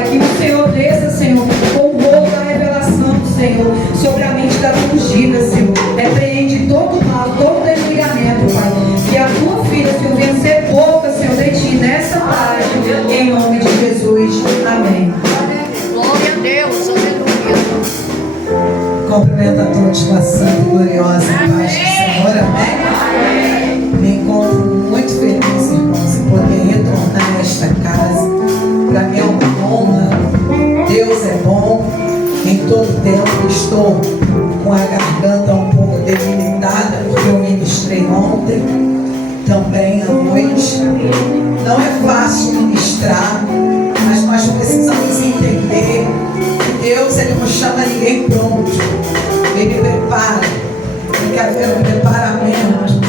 Pai, que o Senhor desça, Senhor, com o rolo da revelação do Senhor, sobre a mente da ungida, Senhor. Repreende todo mal, todo desligamento, Pai. Que a tua filha, Senhor, venha ser pouca, Senhor, de ti nessa tarde, em nome de Jesus. Amém. Glória a Deus, aleluia. Cumprimento a todos com a santa e gloriosa paz do Senhor, amém? Me encontro muito feliz, irmãos, em poder retornar a esta casa. Para mim é uma honra. Deus é bom. Em todo tempo estou com a garganta um pouco debilitada, porque eu ministrei ontem, também à noite. Não é fácil ministrar, mas nós precisamos entender que Deus, Ele não chama ninguém pronto. Ele prepara. Eu quero ver um preparamento.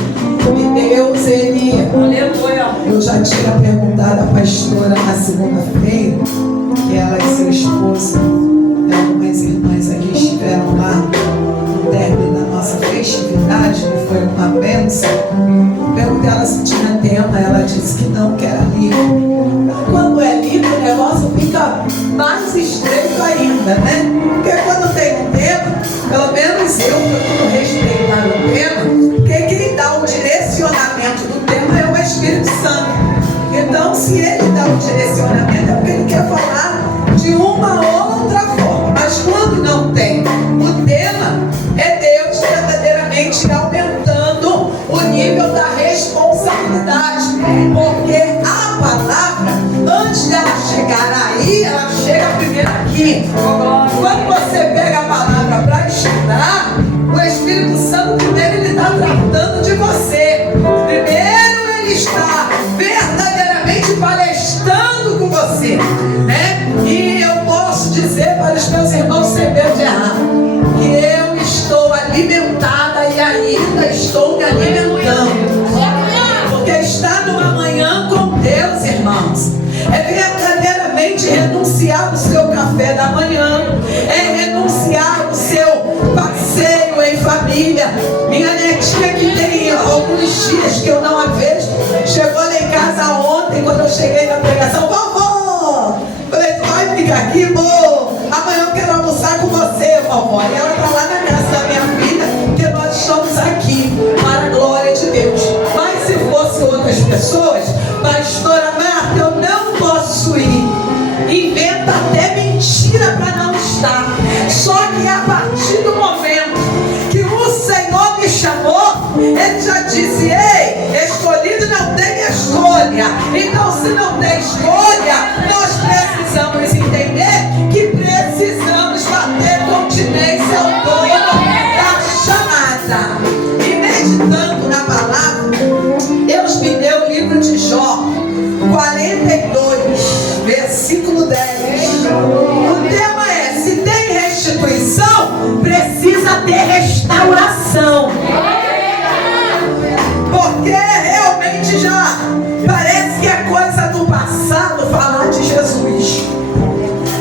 E Deus, Ele... Eu já tinha perguntado à pastora na segunda-feira, que ela e seu esposo e algumas irmãs aqui estiveram lá no término da nossa festividade, que foi uma bênção. Perguntei a ela se tinha tema, ela disse que não, que era livre. Quando é livre, o negócio fica mais estreito ainda, né? Porque quando tem um tema, pelo menos eu procuro respeitar o tema, porque quem dá o direcionamento do tema é o Espírito Santo. Então, se ele dá o direcionamento, é porque ele quer falar de uma ou outra forma. Mas quando não tem o tema, é Deus verdadeiramente aumentando o nível da responsabilidade. Porque a palavra, antes dela chegar aí, ela chega primeiro aqui. Quando você pega a palavra para estudar, o Espírito Santo primeiro ele está tratando de você. Primeiro ele está verdadeiramente palestrando com você, né? E eu posso dizer para os meus irmãos sem medo de errar, que eu estou alimentada e ainda estou me alimentando. Porque estar numa manhã com Deus, irmãos, é verdadeiramente renunciar o seu café da manhã, é renunciar o seu passeio em família. Minha netinha, que tem alguns dias que eu não a vejo, chegou lá em casa ontem, quando eu cheguei na pregação: vovó! Falei: tu vai ficar aqui, vô? Amanhã eu quero almoçar com você, vovó. E ela está lá na casa da minha filha, porque nós estamos aqui para a glória de Deus. Mas se fosse outras pessoas, pastora Marta, eu não posso ir. Inventa até mentira para não estar. Só que a partir do momento que o Senhor me chamou, Ele já disse: ei, escolhido não tem escolha. Então, se não tem escolha, nós precisamos entender que precisamos bater continência ao dono da chamada. E meditando na palavra, Deus me deu o livro de Jó 42, versículo 10. O tema é: se tem restituição, precisa ter restauração. Porque realmente já parece que é coisa do passado falar de Jesus.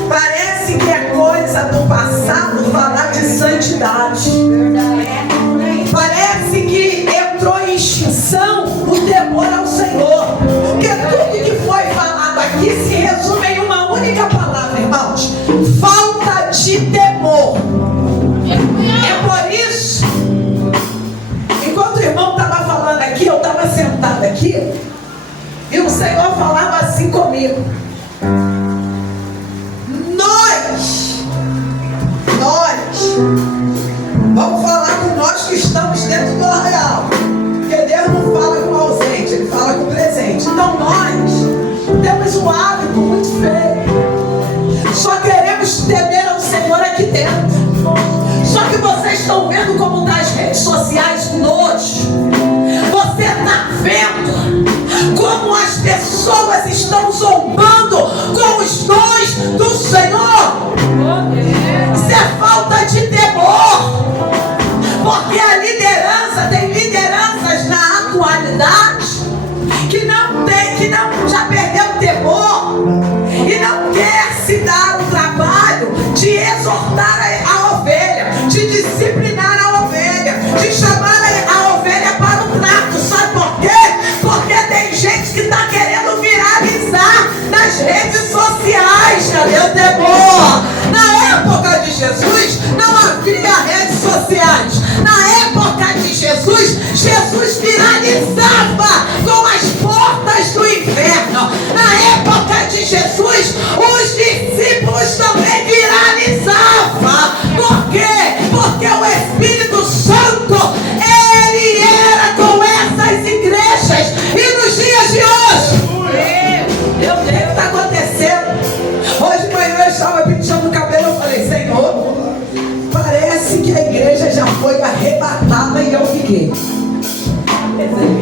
Parece que é coisa do passado falar de santidade. Parece que entrou em extinção o temor ao Senhor. Porque tudo que foi falado aqui se resume em uma única palavra, irmãos: falta de temor. É por isso, enquanto o irmão estava falando aqui, eu estava sentada aqui, e o Senhor falava assim comigo: nós, vamos falar com nós que estamos dentro do arraial, porque Deus não fala com o ausente, Ele fala com o presente. Então nós temos um hábito muito feio, só queremos temer ao Senhor aqui dentro. Só que vocês estão vendo como está as redes sociais hoje. Você está vendo como as pessoas estão zombando com os dons do Senhor. Isso é falta de temor. Porque a liderança, tem lideranças na atualidade que não já perdeu o temor e não quer se dar o trabalho de exortar a ovelha, de disciplinar a ovelha, de chamar a ovelha para o trato. Sabe por quê? Porque tem gente que está querendo viralizar nas redes sociais. igreja, cadê o temor? Na época de Jesus não havia redes sociais. Na época de Jesus, Jesus finalizava com as portas do inferno. Na época de Jesus, os discípulos também viralizavam. Por quê? Porque o Espírito Santo, ele era com essas igrejas. E nos dias de hoje, o que está acontecendo? Hoje de manhã eu estava penteando o cabelo, eu falei, Senhor, parece que a igreja já foi arrebatada e eu fiquei.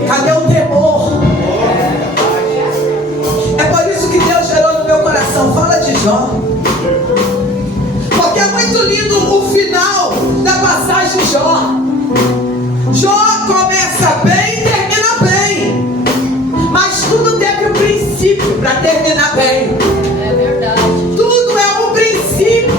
Cadê o temor? É por isso que Deus gerou no meu coração. Fala de Jó. Porque é muito lindo o final da passagem de Jó. Jó começa bem e termina bem. Mas tudo teve um princípio para terminar bem. É verdade. Tudo é um princípio.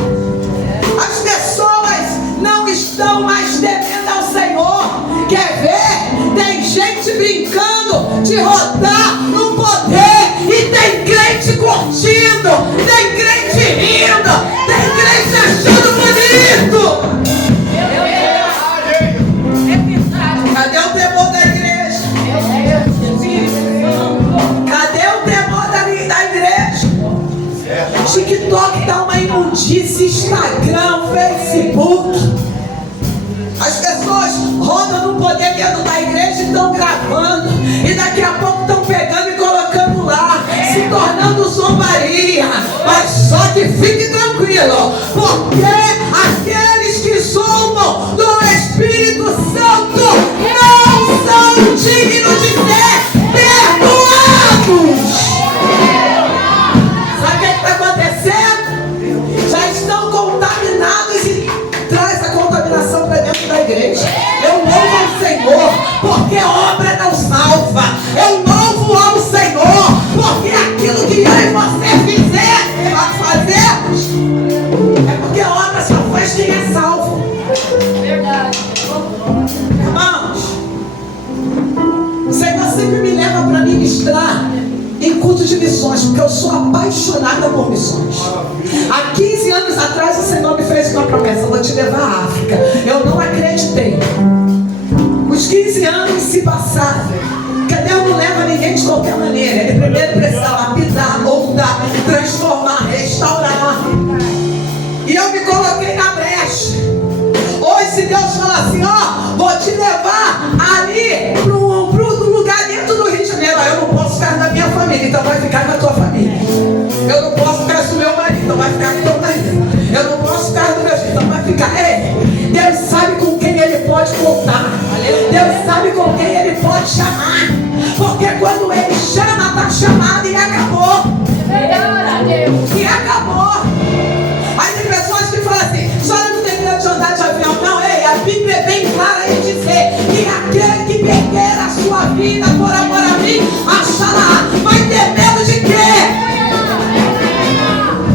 As pessoas não estão mais temendo ao Senhor. Quer ver? Tem gente brincando de rodar no poder. E tem crente curtindo. Tem crente rindo. Tem crente achando bonito. Cadê o temor da igreja? Cadê o temor da igreja? TikTok tá uma imundícia, Instagram, Facebook. As pessoas rodam no poder dentro da igreja e estão gravando. E daqui a pouco estão pegando e colocando lá, se tornando zombaria. Mas só que fique tranquilo, porque aqueles que zombam do Espírito Santo não são dignos de ser perdoados. Sabe o que está acontecendo? Já estão contaminados e traz a contaminação para dentro da igreja. Eu louvo ao Senhor, porque obra não salva. Eu louvo ao Senhor, porque aquilo que eu e você fizer, nós fazemos, é porque a obra só faz quem é salvo. Verdade. Irmãos, o Senhor sempre me leva para ministrar em culto de missões, porque eu sou apaixonada por missões. Há 15 anos atrás o Senhor me fez uma promessa: eu vou te levar à África. Eu não acreditei. Os 15 anos se passaram, porque Deus não leva ninguém de qualquer maneira. Ele primeiro precisa lapidar, moldar, transformar, restaurar. E eu me coloquei na brecha. Hoje, se Deus falar assim, ó, vou te levar ali pro lugar dentro do Rio de Janeiro, eu não posso ficar na minha família, então vai ficar na tua família. Eu não posso ficar do meu marido, então vai ficar com teu marido. Eu não posso ficar do meu filho, então vai ficar. Deus sabe com quem Ele pode contar. Deus sabe com quem Ele pode chamar. Porque quando Ele chama, está chamado e acabou. E acabou. Aí tem pessoas que falam assim, a senhora não tem medo de andar de avião? Não, a Bíblia é bem clara em dizer que aquele que perder a sua vida por amor a mim, achará. Vai ter medo de quê?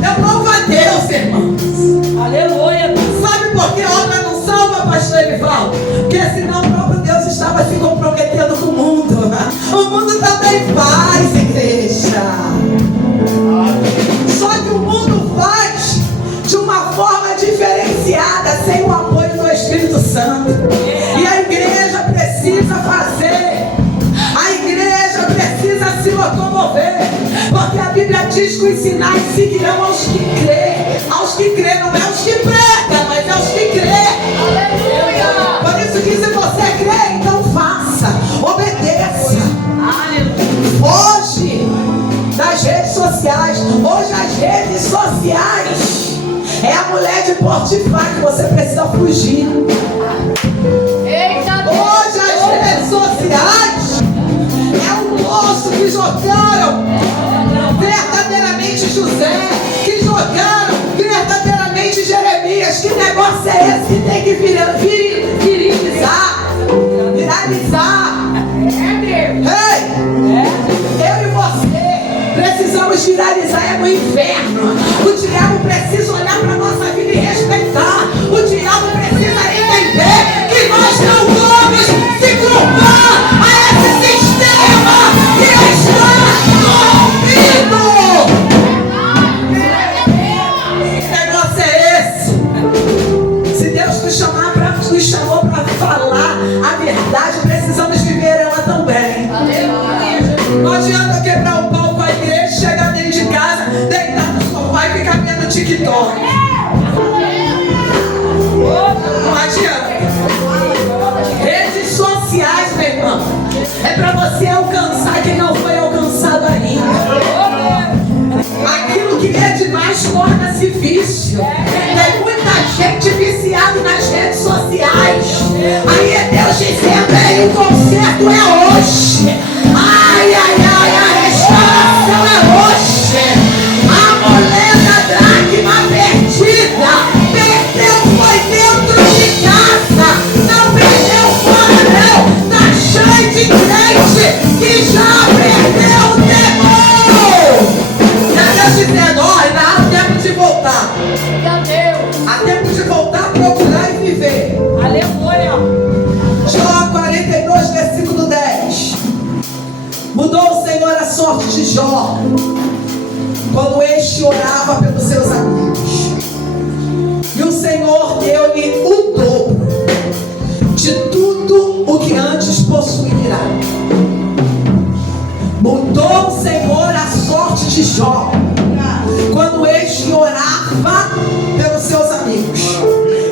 Eu louvo a Deus, irmãos. Aleluia. Sabe por que obra não salva, pastor Elivaldo? Porque senão o próprio Deus estava se comprometendo com o mundo. O mundo também faz, igreja. Só que o mundo faz de uma forma diferenciada, sem o apoio do Espírito Santo. E a igreja precisa fazer. A igreja precisa se locomover. Porque a Bíblia diz que os sinais seguirão aos que crê. Aos que crê, não é aos que pregam, mas é aos que crê. Aleluia. Por isso que se você crê, então faça, obedeça. Foge das redes sociais. Hoje as redes sociais é a mulher de Potifar que você precisa fugir. Eita Deus. Hoje as redes sociais é o moço que jogaram verdadeiramente José, que jogaram verdadeiramente Jeremias. Que negócio é esse que tem que viralizar? Ei, eu e você precisamos viralizar no inferno. O diabo precisa olhar para a nossa vida e respeitar. O diabo precisa entender que nós não vamos se curvar a esse sistema que está corrompido. no TikTok. Não adianta. Redes sociais, meu irmão, é para você alcançar quem não foi alcançado ainda. Aquilo que é demais torna-se vício. Tem muita gente viciada nas redes sociais. Aí é Deus dizendo: ei, o conserto é hoje. Ai, ai, ai, a restauração é hoje. A moleda dracma perdida, perdeu foi dentro de casa, não perdeu fora não. Tá cheio de crente que já perdeu o temor. Deus dizendo: olha, há tempo de voltar. Há tempo de voltar, procurar e viver. Aleluia. Jó 42, versículo 10. Mudou o Senhor a sorte de Jó quando este orava pelos seus amigos. E o Senhor deu-lhe o dobro de tudo o que antes possuía. Mudou o Senhor a sorte de Jó quando este orava pelos seus amigos.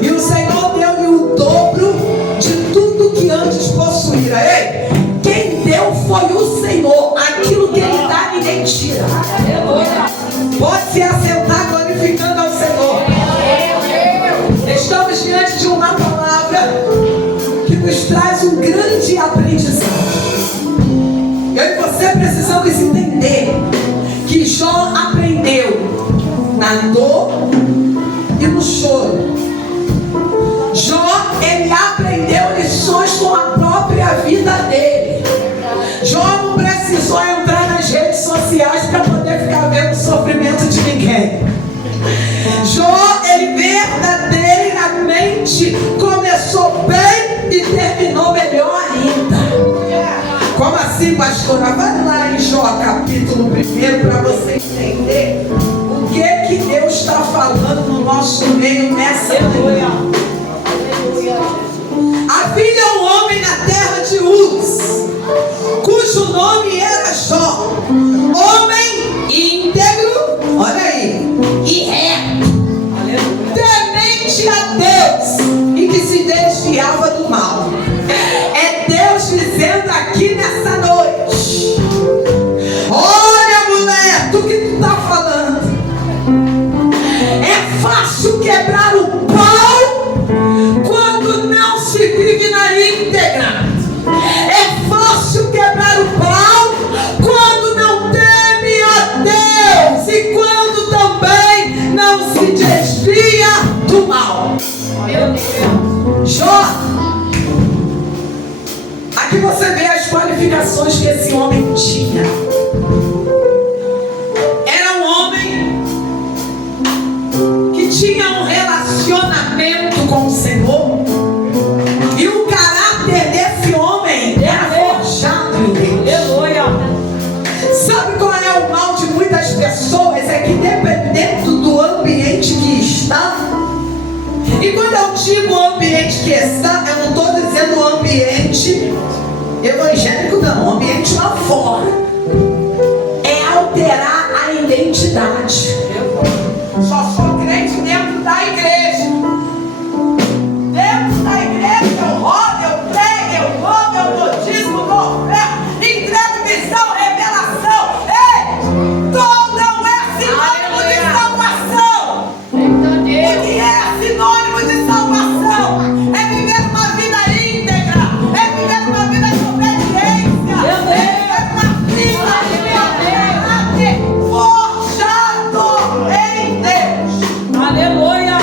E o Senhor deu-lhe o dobro de tudo que antes possuía. Ei, quem deu foi o Senhor. Aquilo que Ele dá, ninguém tira. Pode se assentar glorificando ao Senhor. Estamos diante de uma palavra que nos traz um grande aprendizado. Eu e você precisamos entender que Jó aprendeu na dor e no choro. Jó, ele aprendeu lições com a própria vida dele. Jó não precisou entrar nas redes sociais para poder ficar vendo o sofrimento de ninguém. Jó, ele verdadeiramente começou bem e terminou melhor ainda. Como assim, pastora? Vai lá em Jó capítulo 1 para você entender o que Deus está falando no nosso meio nessa manhã. Havia um homem na terra de Uz, cujo nome era Jó, homem íntegro, olha aí, e reto, temente a Deus e que se desviava do mal. É Deus dizendo aqui nessa noite: olha, mulher, do que tu tá falando? É fácil quebrar o pau quando não se vive na íntegra. É fácil quebrar o pau quando não teme a Deus e quando também não se desvia do mal. Jó, aqui você vê as qualificações que esse homem tinha. Era um homem que tinha um relacionamento com o Senhor. E o caráter desse homem era forjado em Deus. Sabe qual é o mal de muitas pessoas? É que dependendo do ambiente que está, e quando eu digo ambiente que está, eu não estou dizendo o ambiente evangélico, não, o ambiente lá fora. É alterar a identidade. Só sou crente dentro da igreja. Dentro da igreja eu rodo, eu prego, eu louvo, eu dou dízimo, dou oferta, entrego missão, revelação. Ei, dom não é sinônimo de salvação. O que é sinônimo de salvação? É viver uma vida íntegra, é viver uma vida de obediência, é viver uma vida de caráter forjado em Deus. Aleluia.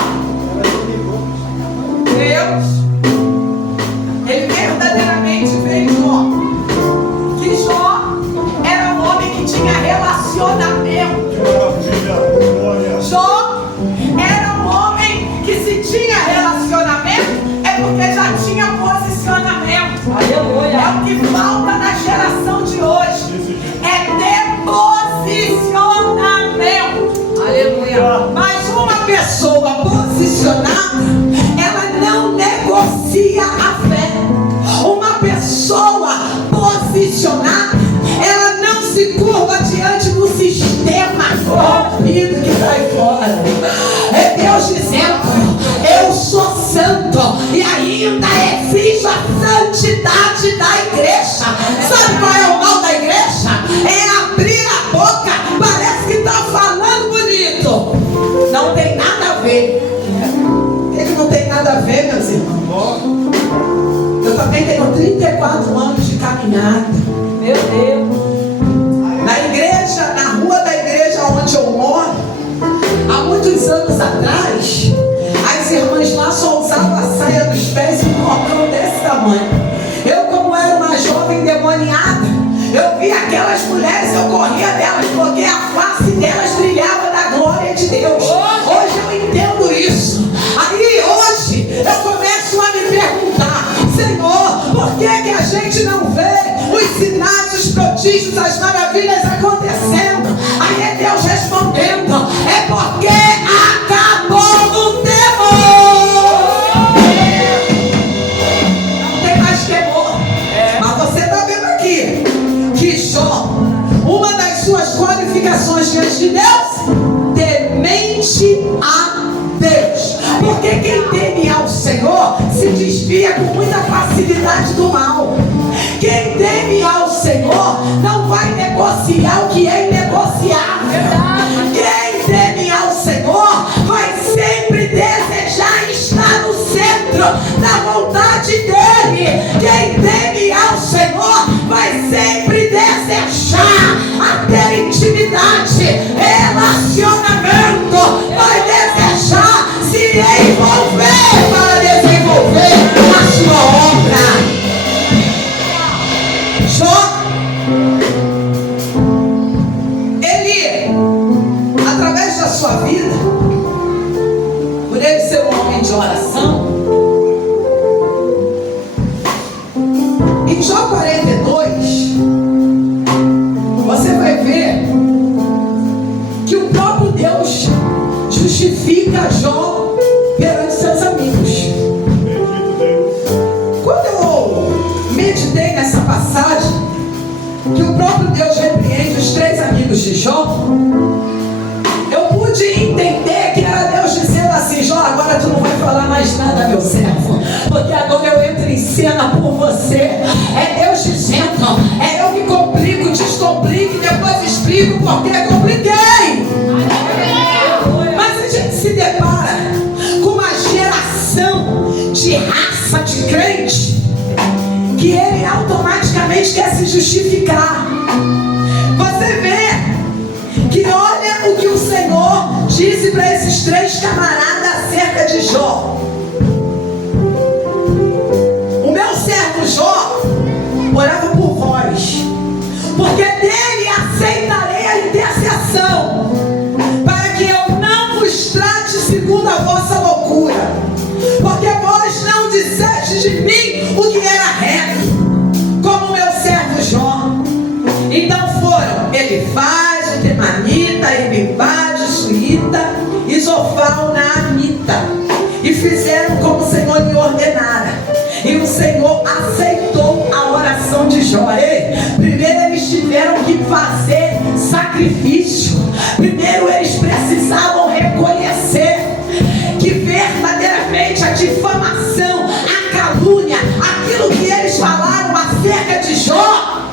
Deus, ele verdadeiramente fez Jó. Que Jó era um homem que tinha relacionamento. Jó era um homem que, se tinha relacionamento, é porque já tinha posicionamento. Aleluia. É o que falta na geração de hoje. É ter posicionamento. Aleluia. Mas uma pessoa posicionada, ela não negocia a fé. Uma pessoa posicionada, ela não se curva diante do sistema corrompido que está aí fora. É Deus dizendo: eu sou santo, e ainda exijo a santidade da igreja. Sabe qual é o mal da igreja? É abrir a boca, parece que está falando bonito, não tem nada a ver. Ele não tem nada a ver, meus irmãos. Eu também tenho 34 anos de caminhada. Meu Deus. Na igreja, na rua da igreja onde eu moro, há muitos anos atrás, as irmãs lá só usavam a saia dos pés e um cordão desse tamanho. Eu, como era uma jovem demoniada, eu via aquelas mulheres, eu corria delas, porque a face delas brilhava da glória de Deus. Hoje eu entendo isso. Aí hoje eu começo a me perguntar: Senhor, por que a gente não vê os sinais, os prodígios, as maravilhas acontecendo? Aí é Deus respondendo: é porque acabou o temor. Não tem mais temor. Mas você está vendo aqui que Jó, uma das suas qualificações diante de Deus, temente a Deus. Porque quem teme ao Senhor se desvia com muita facilidade do mal. Quem teme ao Senhor não vai negociar o que é inegociável. Quem teme ao Senhor vai sempre desejar estar no centro da vontade dele. Quem teme ao Senhor vai sempre desejar a ter intimidade, relacionamento, vai desejar se envolver para desenvolver a sua obra. Jó, ele, através da sua vida, por ele ser um homem de oração, em Jó 42, você vai ver que o próprio Deus justifica Jó perante seus amigos. Quando eu meditei nessa passagem, que o próprio Deus repreende os 3 amigos de Jó, eu pude entender que era Deus dizendo assim: Jó, agora tu não vai falar mais nada, meu servo, porque agora eu entro em cena por você. É Deus dizendo: é eu que complico, descomplico e depois explico porque compliquei. Mas a gente se depara com uma geração de raça de crente que ele automaticamente quer se justificar. Você vê que olha o que o Senhor disse para esses 3 camaradas acerca de Jó. O meu servo Jó orava por vós, porque dele aceitarei a intercessão, para que eu não vos trate segundo a vossa loucura, porque vós não disseste de mim o que era reto, como meu servo Jó. Então foram Elifaz, Temanita, Ebibade, Suíta e Zofar, Naamita, e fizeram como o Senhor lhe ordenara. E o Senhor aceitou a oração de Jó. Primeiro eles tiveram que fazer sacrifício. Primeiro eles precisavam reconhecer que verdadeiramente a difamação, a calúnia, aquilo que eles falaram acerca de Jó,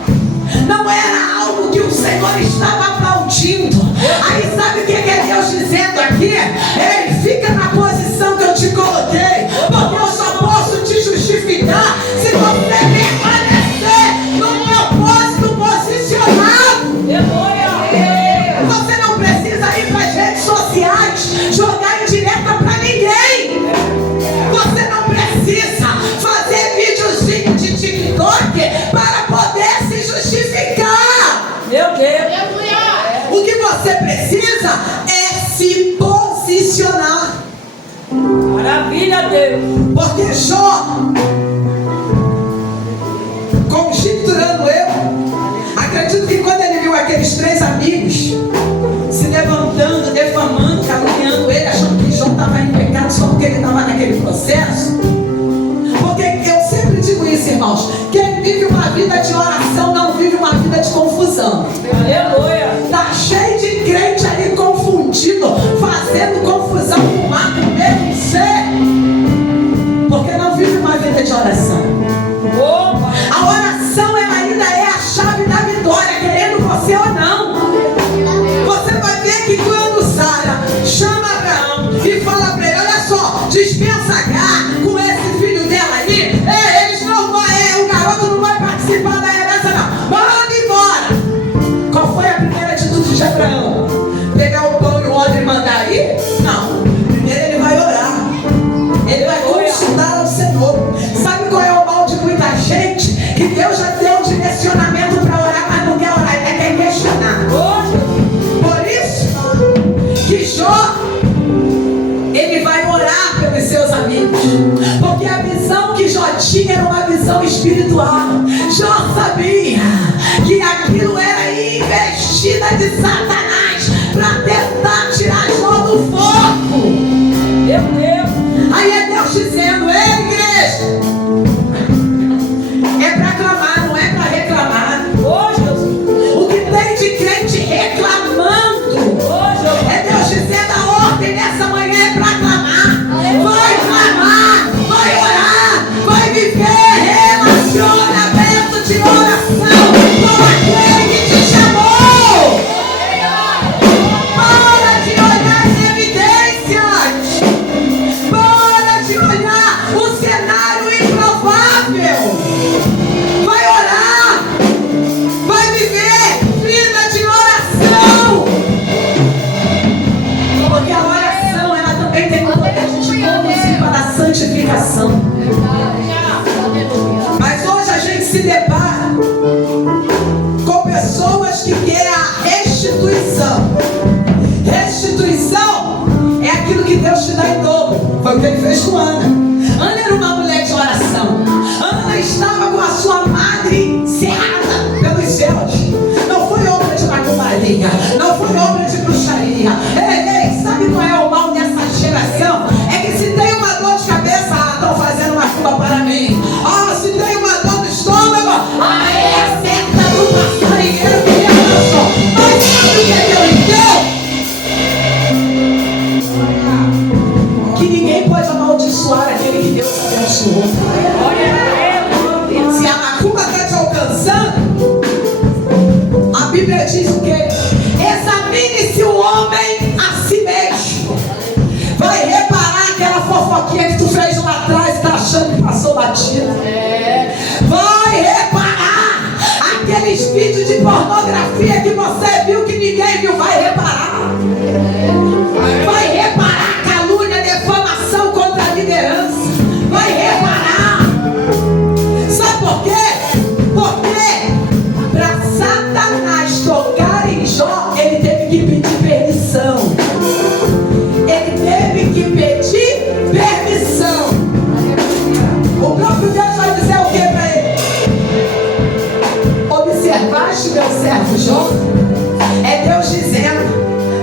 não era algo que o Senhor estava aplaudindo. Aí sabe o que é Deus dizendo aqui? Ele fica na posição que eu te coloquei, porque eu só posso te justificar se você permanecer no propósito posicionado. Você não precisa ir para as redes sociais jogar indireta para ninguém. Você não precisa fazer videozinho de TikTok para poder se justificar. Meu Deus. O que você precisa é se posicionar. Maravilha, Deus. Porque Jó, conjecturando eu, acredito que quando ele viu aqueles 3 amigos se levantando, defamando, caluniando ele, achando que Jó estava em pecado só porque ele estava naquele processo. Porque eu sempre digo isso, irmãos: quem vive uma vida de oração não vive uma vida de confusão. Aleluia. Está cheio de crente ali confundido, fazendo tinha era uma visão espiritual. Jó sabia que aquilo era investida de Satanás para tentar tirar Jó do foco. Meu Deus. Aí é Deus dizendo: ei, igreja, é para clamar, não é para reclamar. Ô, Jesus. O que tem de crente reclamando, Ô, Jesus. é Deus dizendo: a ordem nessa manhã é para clamar. Vai clamar, vai orar, vai viver relacionamento de oração com aquele que te chamou. Para de olhar as evidências. Para de olhar o cenário improvável. Vai orar. Vai viver vida de oração. Porque a oração, ela também tem o poder de te conduzir para a santificação. Mas hoje a gente se depara com pessoas que querem a restituição. Restituição é aquilo que Deus te dá em dobro. Foi o que ele fez com Ana. Ana era uma mulher de oração. Ana estava com a sua madre cerrada pelos céus. Não foi obra de macumbaria, não foi obra de bruxaria. Ei, sabe qual é o mal dessa geração? É que se tem uma dor de cabeça, estão fazendo macumba para mim. Se tem uma dor no estômago, é a certa do passarinheiro que me abraçou. Mas sabe o que é que eu entendo? Que ninguém pode amaldiçoar aquele que Deus abençoou. Se a macumba está te alcançando, a Bíblia diz o quê? Examine-se o homem a si mesmo. Vai reparar aquela fofoquinha que tu fez lá atrás e tá achando que passou batida. Vai reparar aqueles vídeos de pornografia que você viu que ninguém viu. Vai reparar. Vai reparar calúnia, defamação contra a liderança. Vai reparar. Sabe por quê? Porque para Satanás tocar em Jó, ele teve que pedir permissão. Ele teve que pedir permissão. O próprio Deus vai dizer o que para ele? Observaste meu servo Jó? É Deus dizendo: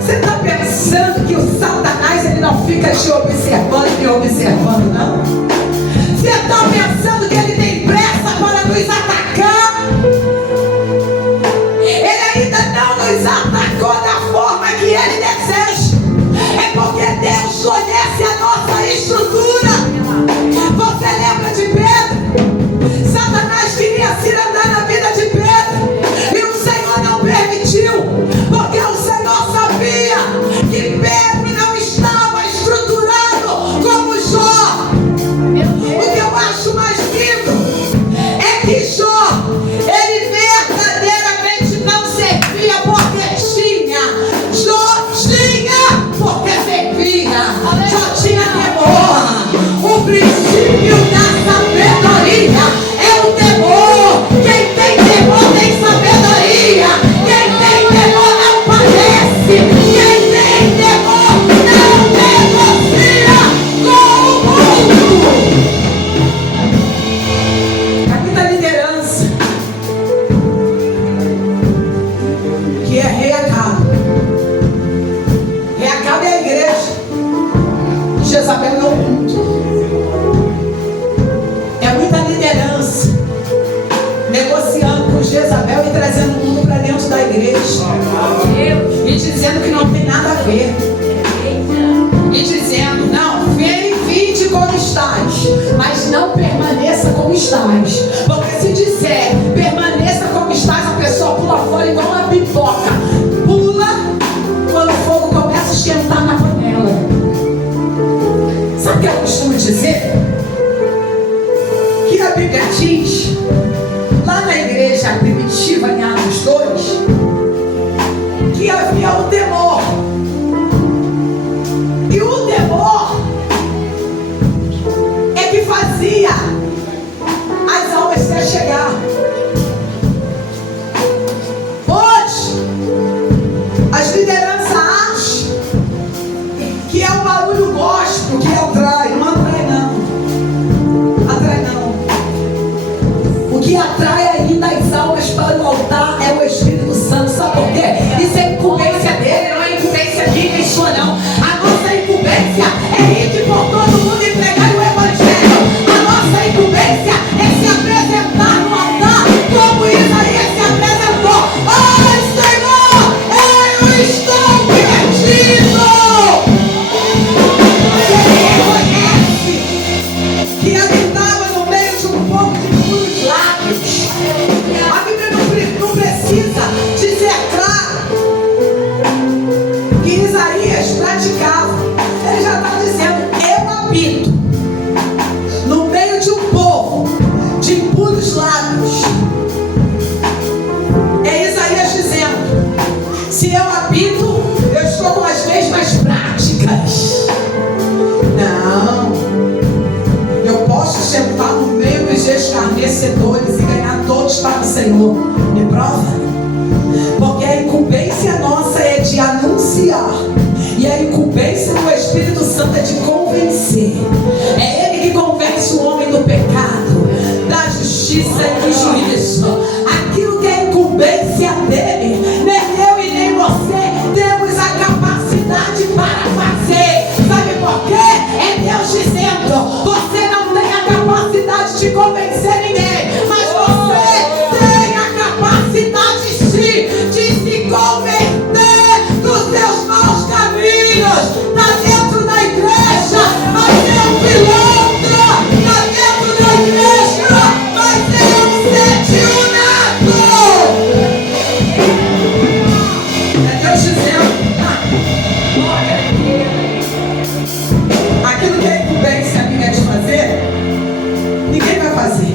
você está pensando que o Satanás ele não fica te observando e me observando, não? Você está pensando que ele tem pressa para nos atacar? Ele ainda não nos atacou da forma que ele deseja. É porque Deus conhece a nossa estrutura. Você lembra de Pedro? Satanás queria se andar na vida de Pedro e o Senhor não permitiu, porque o Senhor sabia que Pedro não estava estruturado como Jó. O que eu acho mais lindo é que Jó, ele verdadeiramente não servia porque tinha. Jó tinha porque servia. Jó tinha temor. O princípio da sabedoria é o temor. Quem tem temor tem sabedoria. Quem tem temor não padece. Quem tem temor não negocia com o mundo. Há muita liderança que é rei Acabe. Rei Acabe é a igreja. Jezabel não muito. É muita liderança negociando com Jezabel e trazendo o mundo para dentro da igreja. E dizendo que não tem nada a ver. E dizendo: não, vem, vinde como estás, mas não permaneça como estás. Porque se disser permaneça como estás, a pessoa pula fora igual uma pipoca. Pula quando o fogo começa a esquentar na panela. Sabe o que eu costumo dizer? Que a Bíblia diz, lá na igreja primitiva, em Atos 2, que havia o temor. E o temor é que fazia as almas se achegar. Hoje, as lideranças acham que é o barulho gospel que atrai. Não atrai não. Atrai não. pessoa, não. A nossa incumbência é ir por todo mundo e pregar o Evangelho. A nossa incumbência é se apresentar no altar como Isaías se apresentou. Ai, Senhor, eu estou perdido. Ele reconhece que habitava no meio de um povo de puros lábios. A Bíblia não precisa dizer claro que Isaías praticava. Ele já está dizendo: eu habito no meio de um povo de impuros lábios. É Isaías dizendo: se eu habito, eu estou com as mesmas práticas. Não, eu posso sentar no meio dos escarnecedores e ganhar todos para o Senhor. Me prova? Porque a incumbência nossa é de anunciar, e a incumbência do Espírito Santo é de convencer. É Ele que convence o homem do pecado, da justiça e do juízo. Aquilo que é incumbência dele, nem eu e nem você temos a capacidade para fazer. Sabe por quê? É Deus dizendo: você não tem a capacidade de convencer ninguém, mas você tem a capacidade sim de se converter dos seus maus caminhos. Está dentro da igreja, mas é um pilantra. Está dentro da igreja, mas é um setionado. É Deus dizendo: aquilo que é incumbência minha de fazer, ninguém vai fazer.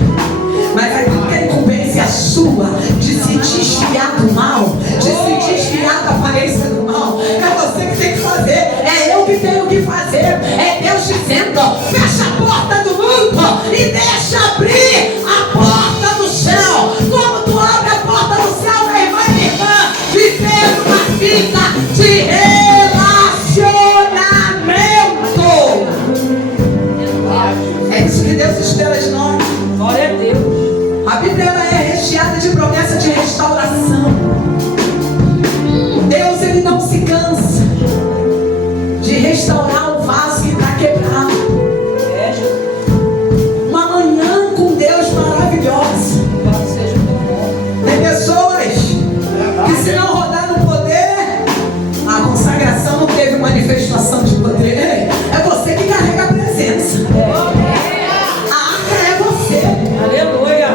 Mas aquilo que é incumbência sua de se desviar do mal, de se desviar da aparência do mal, é você que tem que fazer. É eu que tenho que fazer. É Deus dizendo: fecha a porta do mundo e deixa abrir a porta do céu. Como tu abre a porta do céu, minha irmã e minha irmã, vivendo uma vida de relacionamento. É isso que Deus espera de nós. Glória a Deus. A Bíblia ela é recheada de promessa de restauração. Deus ele não se cansa de restaurar o vaso que está quebrado. É, Jesus. Uma manhã com Deus maravilhosa. Louvado seja o teu nome. Tem pessoas que se não rodar no poder, a consagração não teve manifestação de poder. É você que carrega a presença. A arca é você. Aleluia.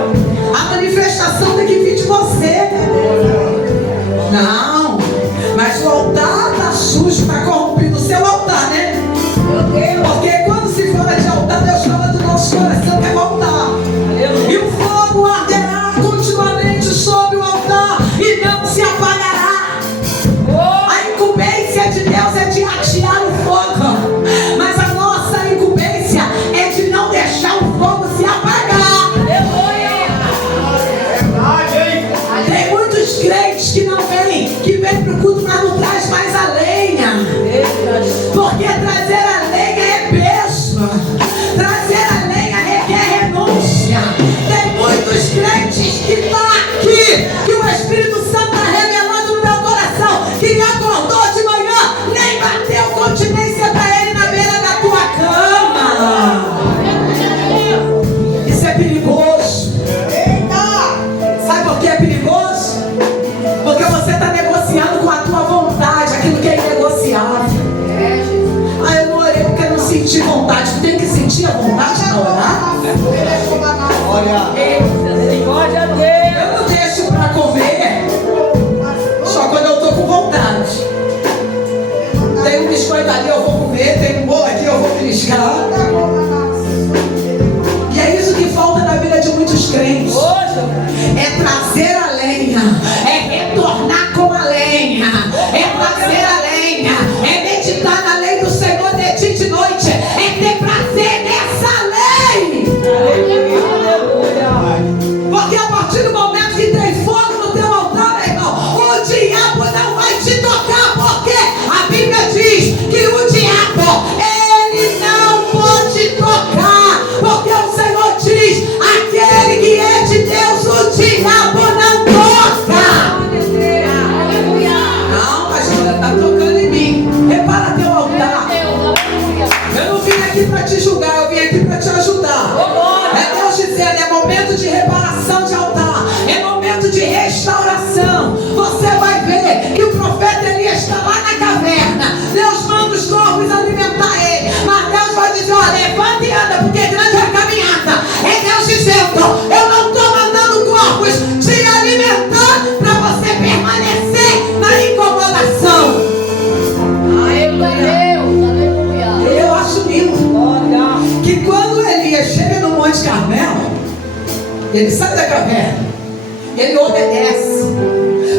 A manifestação tem que vir de você. Não, mas o altar está sujo, está corrompido. O seu altar, né? Porque quando se fala de altar, Deus fala do nosso coração, que é o altar. E o fogo arderá continuamente sobre o altar e não se apagará. A incumbência de Deus é de atear o fogo, mas a nossa incumbência é de não deixar o fogo se apagar. Tem muitos crentes que não vêm, que vêm para o culto, mas não traz mais a lenha. Porque trazer a lenha é peso. Trazer a lenha requer renúncia. Tem muitos crentes que estão aqui, que o Espírito Santo está revelando no meu coração, que me acordou de manhã, nem bateu continência para ele na beira da tua cama. Isso é perigoso. Sabe por que é perigoso? Porque você está negociando com a tua vontade aquilo que é inegociável. Ah, eu não orei porque eu não senti vontade. Tu tem que sentir a vontade para orar. Glória a Deus. Eu não deixo para comer só quando eu estou com vontade. Tem um biscoito ali, eu vou comer. Tem um bolo aqui, eu vou beliscar. E é isso que falta na vida de muitos crentes. É trazer a lenha, é retornar com a lenha, é trazer a lenha, é meditar na lei do Senhor de dia e de noite, é ter prazer nessa lei. Aleluia. Ele sai da caverna. Ele obedece.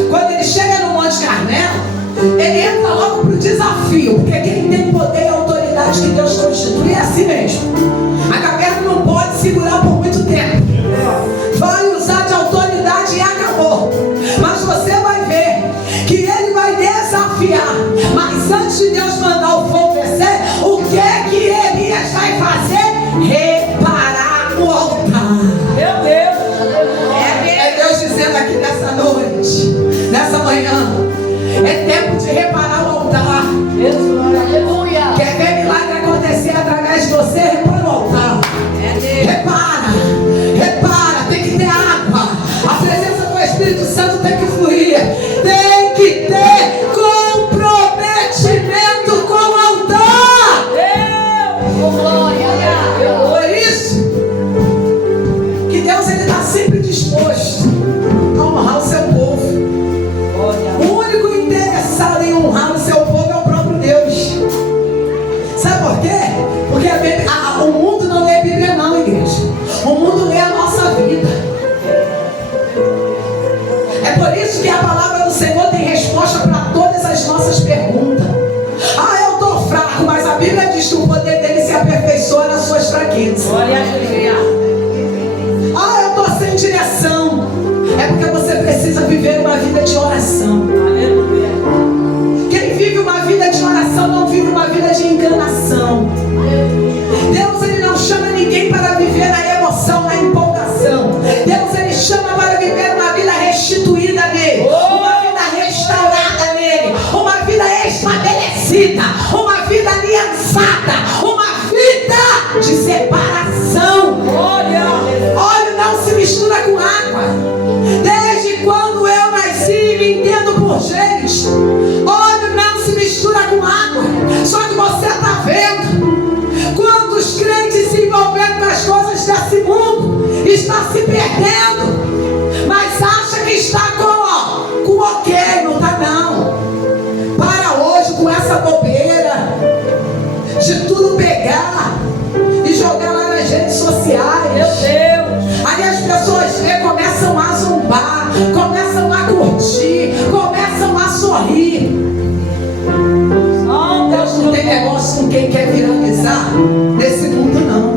Quando ele chega no Monte Carmelo, ele entra logo para o desafio. Porque quem tem poder e autoridade que Deus constitui é assim mesmo. A caverna não pode segurar por muito tempo. Vai usar de autoridade e acabou. Mas você vai ver que ele vai desafiar. Mas antes de Deus mandar o fogo descer, o que é que Elias vai fazer? Reparar o altar. Meu Deus. É Deus dizendo aqui nessa noite, nessa manhã, é tempo de reparar o altar. Aleluia. Quer ver milagre acontecer através de você? Repara o altar. Repara, tem que ter água. A presença do Espírito Santo tem que fluir. Tem que ter comprometimento com o altar. Por isso que Deus está sempre disposto a honrar o seu povo. O único interessado em honrar o seu povo é o próprio Deus. Sabe por quê? Porque o mundo não lê a Bíblia não, igreja. O mundo lê a nossa vida. É por isso que a palavra do Senhor tem resposta para todas as nossas perguntas. Ah, eu estou fraco, mas a Bíblia diz que o poder dele se aperfeiçoa nas suas fraquezas. Ah, eu estou sem direção. É porque você precisa viver uma vida de oração. Aleluia. Quem vive uma vida de oração não vive uma vida de enganação. Deus, ele não chama ninguém para viver na emoção, na empolgação. Deus, ele chama para viver uma vida restituída nele, uma vida restaurada nele, uma vida estabelecida, uma vida aliançada, uma vida de separação. Óleo não se mistura com água. Desde quando eu nasci e me entendo por gente, óleo não se mistura com água. Só que você está vendo quantos crentes se envolvendo nas coisas desse mundo, está se perdendo, mas acha que está com ok, não está não. Para hoje com essa bobeira de tudo pegar e jogar lá nas redes sociais. Meu Deus. Aí as pessoas começam a zombar, começam a curtir, começam a sorrir. Deus não tem negócio com quem quer viralizar nesse mundo não.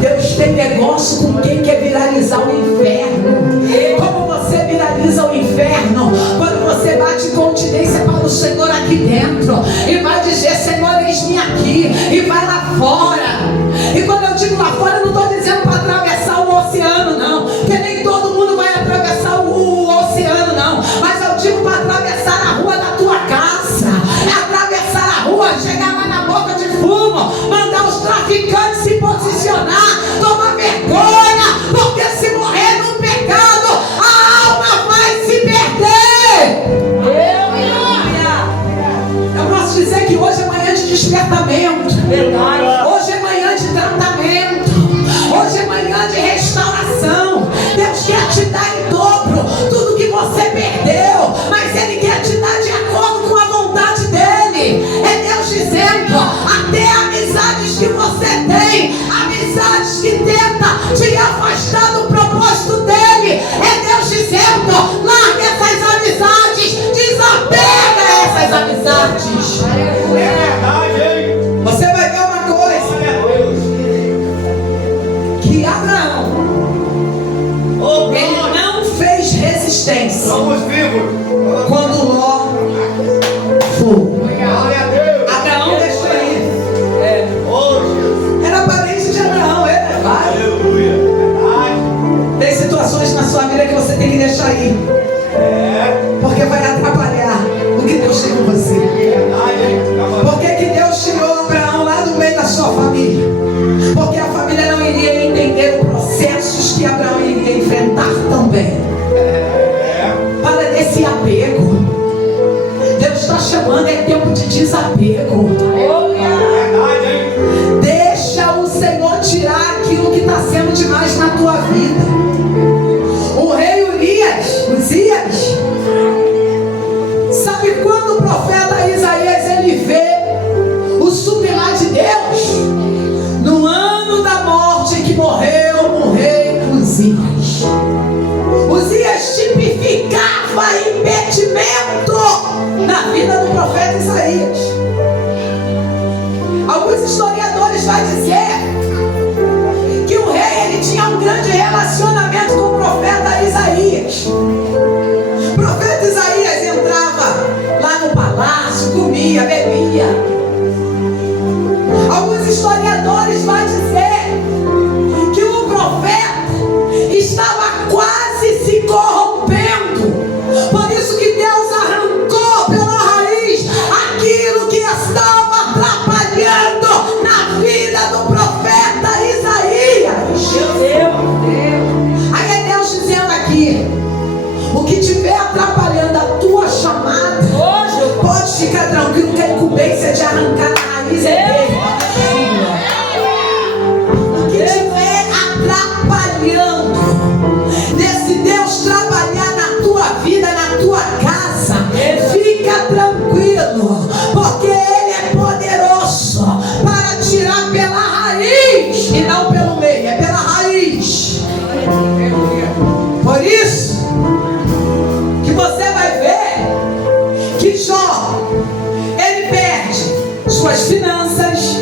Deus tem negócio com quem quer viralizar o inferno. Como você viraliza o inferno? Quando você bate continência para o Senhor aqui dentro e vai dizer: Senhor, eis-me aqui, e vai lá fora. E quando eu digo lá fora, eu não estou dizendo para atravessar o oceano não, porque nem todo mundo vai atravessar o oceano não, mas eu digo para atravessar a rua da tua casa, atravessar a rua, chegar lá na boca de fumo, mandar os traficantes se posicionar, tomar vergonha, porque se morrer no pecado, a alma vai se perder. Eu posso dizer que hoje é manhã de despertamento. Hoje é manhã de tratamento. Hoje é manhã de restauração. Deus quer te dar em dobro tudo que você perdeu, mas Ele quer te dar de acordo com a vontade dEle. É Deus dizendo: até amizades que você tem, amizades que tentam te afastar do propósito dEle, é Deus dizendo: larga essas amizades, desapega essas amizades. É verdade, hein? Você vai ver uma coisa, que Abraão, ele não fez resistência Somos vivos. quando Ló foi. Glória a Deus. Abraão deixou ir. Oh, Jesus. Era parente de Abraão, ele vai. Aleluia. Verdade. Tem situações na sua vida que você tem que deixar ir, porque vai atrapalhar o que Deus tem com você. Verdade, hein? Por que que Deus tirou Abraão lá do meio da sua família? Porque a família não iria entender os processos que Abraão iria enfrentar também. Para Alguns historiadores vão dizer que o rei ele tinha um grande relacionamento com o profeta Isaías. O profeta Isaías entrava lá no palácio, comia, bebia. Alguns historiadores vão dizer que o profeta estava quase se corrompendo. Por isso que Deus arrancou pela raiz aquilo que estava atrapalhando na vida do profeta Isaías. Aí é Deus dizendo aqui: o que estiver atrapalhando a tua chamada, pode ficar tranquilo que a incumbência de arrancar a raiz é dele. O que estiver atrapalhando desse Deus trabalhar na tua vida, na tua casa, fica tranquilo, porque Ele é poderoso para tirar pela raiz e não pelo meio, é pela raiz. Por isso que você vai ver que Jó, ele perde suas finanças,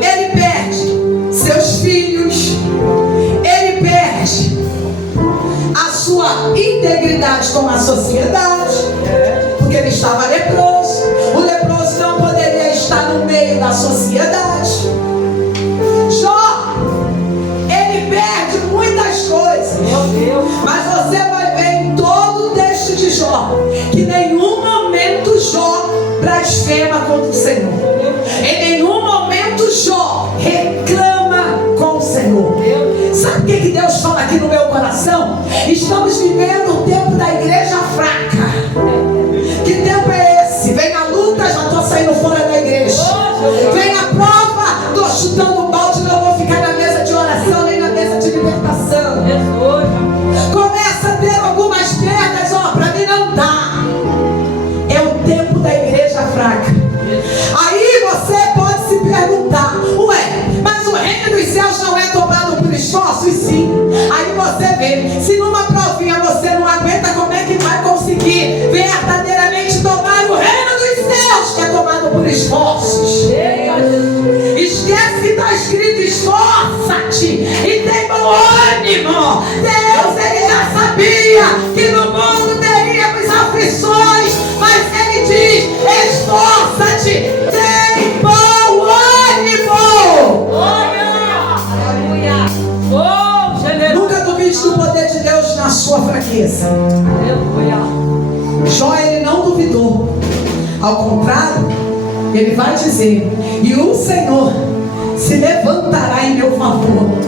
ele perde seus filhos, ele perde a sua integridade com a sociedade, porque ele estava leproso. O leproso não poderia estar no meio da sociedade. Jó, ele perde muitas coisas, mas você vai ver em todo o texto de Jó que em nenhum momento Jó blasfema contra o Senhor. Em nenhum momento Jó reclama com o Senhor. Sabe o que Deus fala aqui no meu coração? Estamos vivendo o tempo da igreja fraca. Que tempo é esse? Vem a luta, já estou saindo fora da igreja. Vem a prova, estou chutando o balde, não vou ficar na mesa de oração nem na mesa de libertação. Começa a ter algumas perdas, para mim não dá. É o tempo da igreja fraca. Aí você pode se perguntar: ué, mas o reino dos céus não é tomado por esforço? E sim. Aí você vê, se numa provinha você não aguenta, como é que vai conseguir verdadeiramente tomar o reino dos céus, que é tomado por esforços? Esquece que está escrito: esforça-te e tem bom ânimo. Deus, ele já sabia que no mundo teríamos aflições, mas ele diz: esforça-te, tem bom ânimo. Nunca duvide do poder de Deus na sua fraqueza. Jó, ele não duvidou. Ao contrário, ele vai dizer: e o Senhor se levantará em meu favor.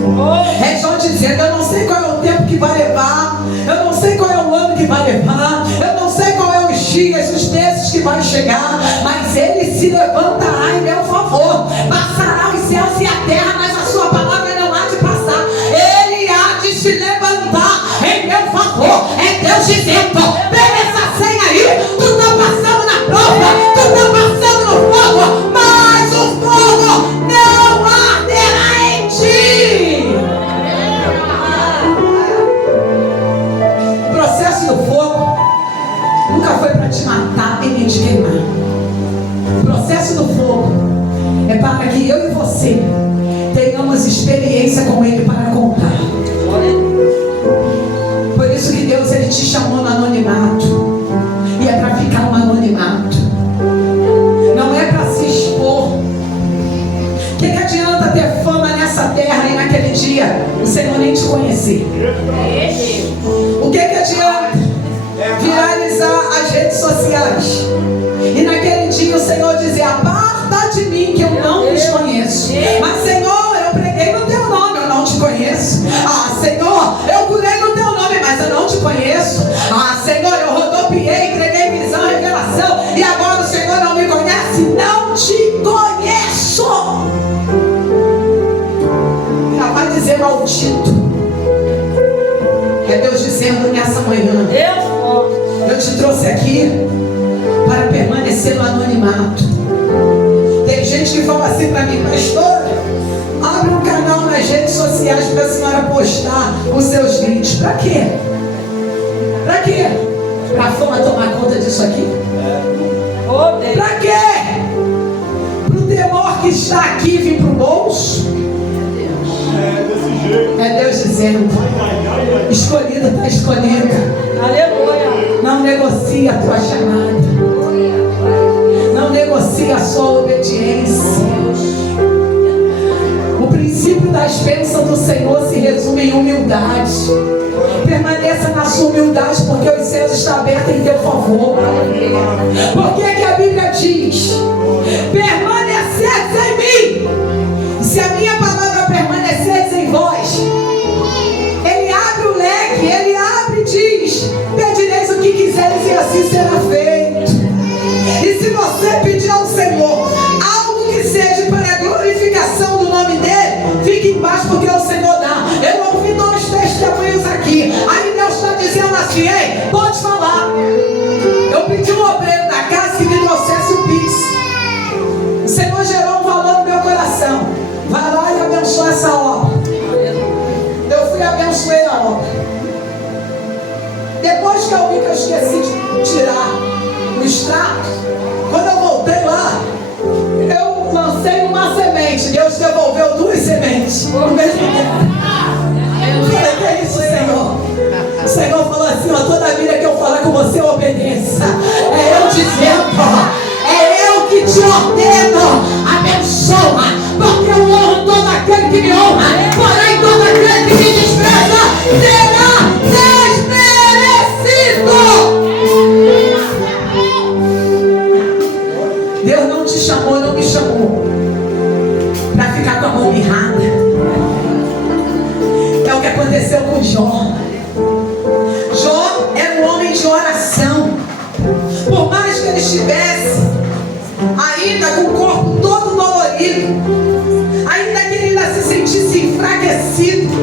É Jó dizendo: eu não sei qual é o tempo que vai levar, eu não sei qual é o ano que vai levar, eu não sei qual é os dias, os meses que vai chegar, mas ele se levantará em meu favor. Passará os céus e a terra, mas a sua palavra não há de passar. Ele há de se levantar em meu favor. É Deus dizendo: pega essa senha aí, tu está passando na prova, tu está passando no fogo, mas o fogo não arderá em ti. O processo do fogo nunca foi para te matar e nem te queimar. O processo do fogo é para que eu e você tenhamos experiência com ele para contar. Por isso que Deus, ele te chamou no anonimato. E é para ficar no anonimato. Não é para se expor. O que adianta ter fama nessa terra e naquele dia o Senhor nem te conhecer? O que adianta viralizar as redes sociais e naquele dia o Senhor dizer: aparta de mim que eu não te conheço? Mas Senhor, eu preguei no teu nome, eu não te conheço. Ah, Senhor, eu curei no teu nome, mas eu não te conheço. Ah, Senhor, eu rodopiei, entreguei visão, revelação, e agora o Senhor não me conhece? Não te conheço. Ela vai dizer: maldito. É Deus dizendo nessa manhã: eu te trouxe aqui para permanecer no anonimato. Tem gente que fala assim para mim: pastor, abre um canal nas redes sociais para a senhora postar os seus vídeos. Para quê? Para quê? Para a fama tomar conta disso aqui? Para quê? Para o temor que está aqui vir para o bolso. É desse jeito. É Deus dizendo: escolhida está escolhida. Aleluia. Não negocie a tua chamada. Não negocie a sua obediência. O princípio das bênçãos do Senhor se resume em humildade. Permaneça na sua humildade, porque os céus estão abertos em teu favor. Por que a Bíblia diz: permaneceis em mim? Se a minha palavra permaneceis em vós, Ele abre o leque, Ele abre e diz: pedireis o que quiseres e assim será feito. E se você pedir ao Senhor algo que seja para a glorificação do nome dEle, fique em paz, porque o Senhor dá. Eu ouvi 2 testemunhos aqui. Aí Deus está dizendo assim: ei, pode falar. Eu pedi um obreiro da casa que me trouxesse o Pix. O Senhor gerou um valor no meu coração. Vai lá e abençoa essa obra. Eu fui e abençoei a obra. Depois que eu vi que eu esqueci de tirar o extrato, quando eu voltei lá, eu lancei uma semente. Deus devolveu 2 sementes no mesmo tempo. Eu falei: que é isso, Senhor? O Senhor falou assim: ó, toda vida que eu falar com você, obedeça. É eu dizendo, é eu que te ordeno. Abençoa, porque eu honro todo aquele que me honra, porém todo aquele que me despreza será desmerecido. Deus não te chamou, não me chamou para ficar com a mão mirrada. É o que aconteceu com Jó. Jó era um homem de oração. Por mais que ele estivesse ainda com o corpo todo dolorido, ainda que ele ainda se sentisse enfraquecido,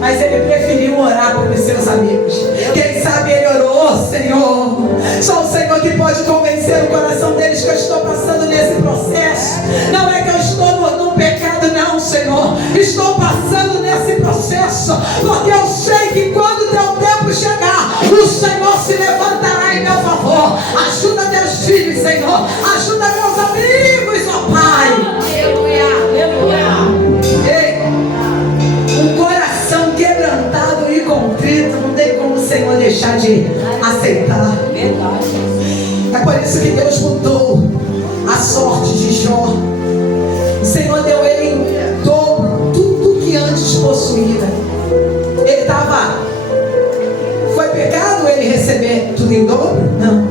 mas ele preferiu orar pelos seus amigos. Quem sabe ele orou: Senhor, só o Senhor que pode convencer o coração deles que eu estou passando nesse processo. Não é que eu estou num pecado, não, Senhor. Estou passando nesse processo porque eu sei que quando o teu tempo chegar, o Senhor se levantará em meu favor. Ajuda teus filhos, Senhor. Ajuda meus amigos, ó Pai. Aleluia. Aleluia. Ei, um coração quebrantado e contrito, não tem como o Senhor deixar de aceitar. Verdade. É por isso que Deus mudou a sorte de Jó. O Senhor deu ele em dobro tudo que antes possuía. Ele estava... Foi pecado ele receber tudo em dobro? Não.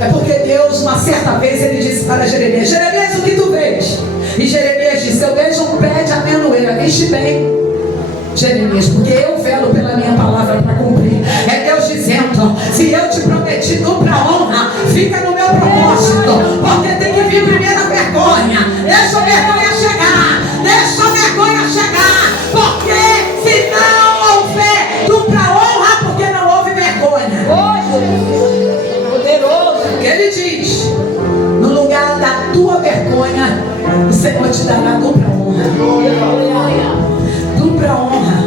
É porque Deus, uma certa vez, ele disse para Jeremias: Jeremias, o que tu vês? E Jeremias disse: eu vejo um pé de amendoeira. Viste bem, Jeremias, porque eu velo pela minha palavra para cumprir. É Deus dizendo: se eu te prometi dupla honra, fica no meu propósito, porque tem que vir primeiro a vergonha. Deixa a vergonha chegar. Deixa a vergonha chegar. Porque se não houver dupla honra, porque não houve vergonha. Poderoso. Ele diz: no lugar da tua vergonha, o Senhor te dará dupla honra. Dupla honra.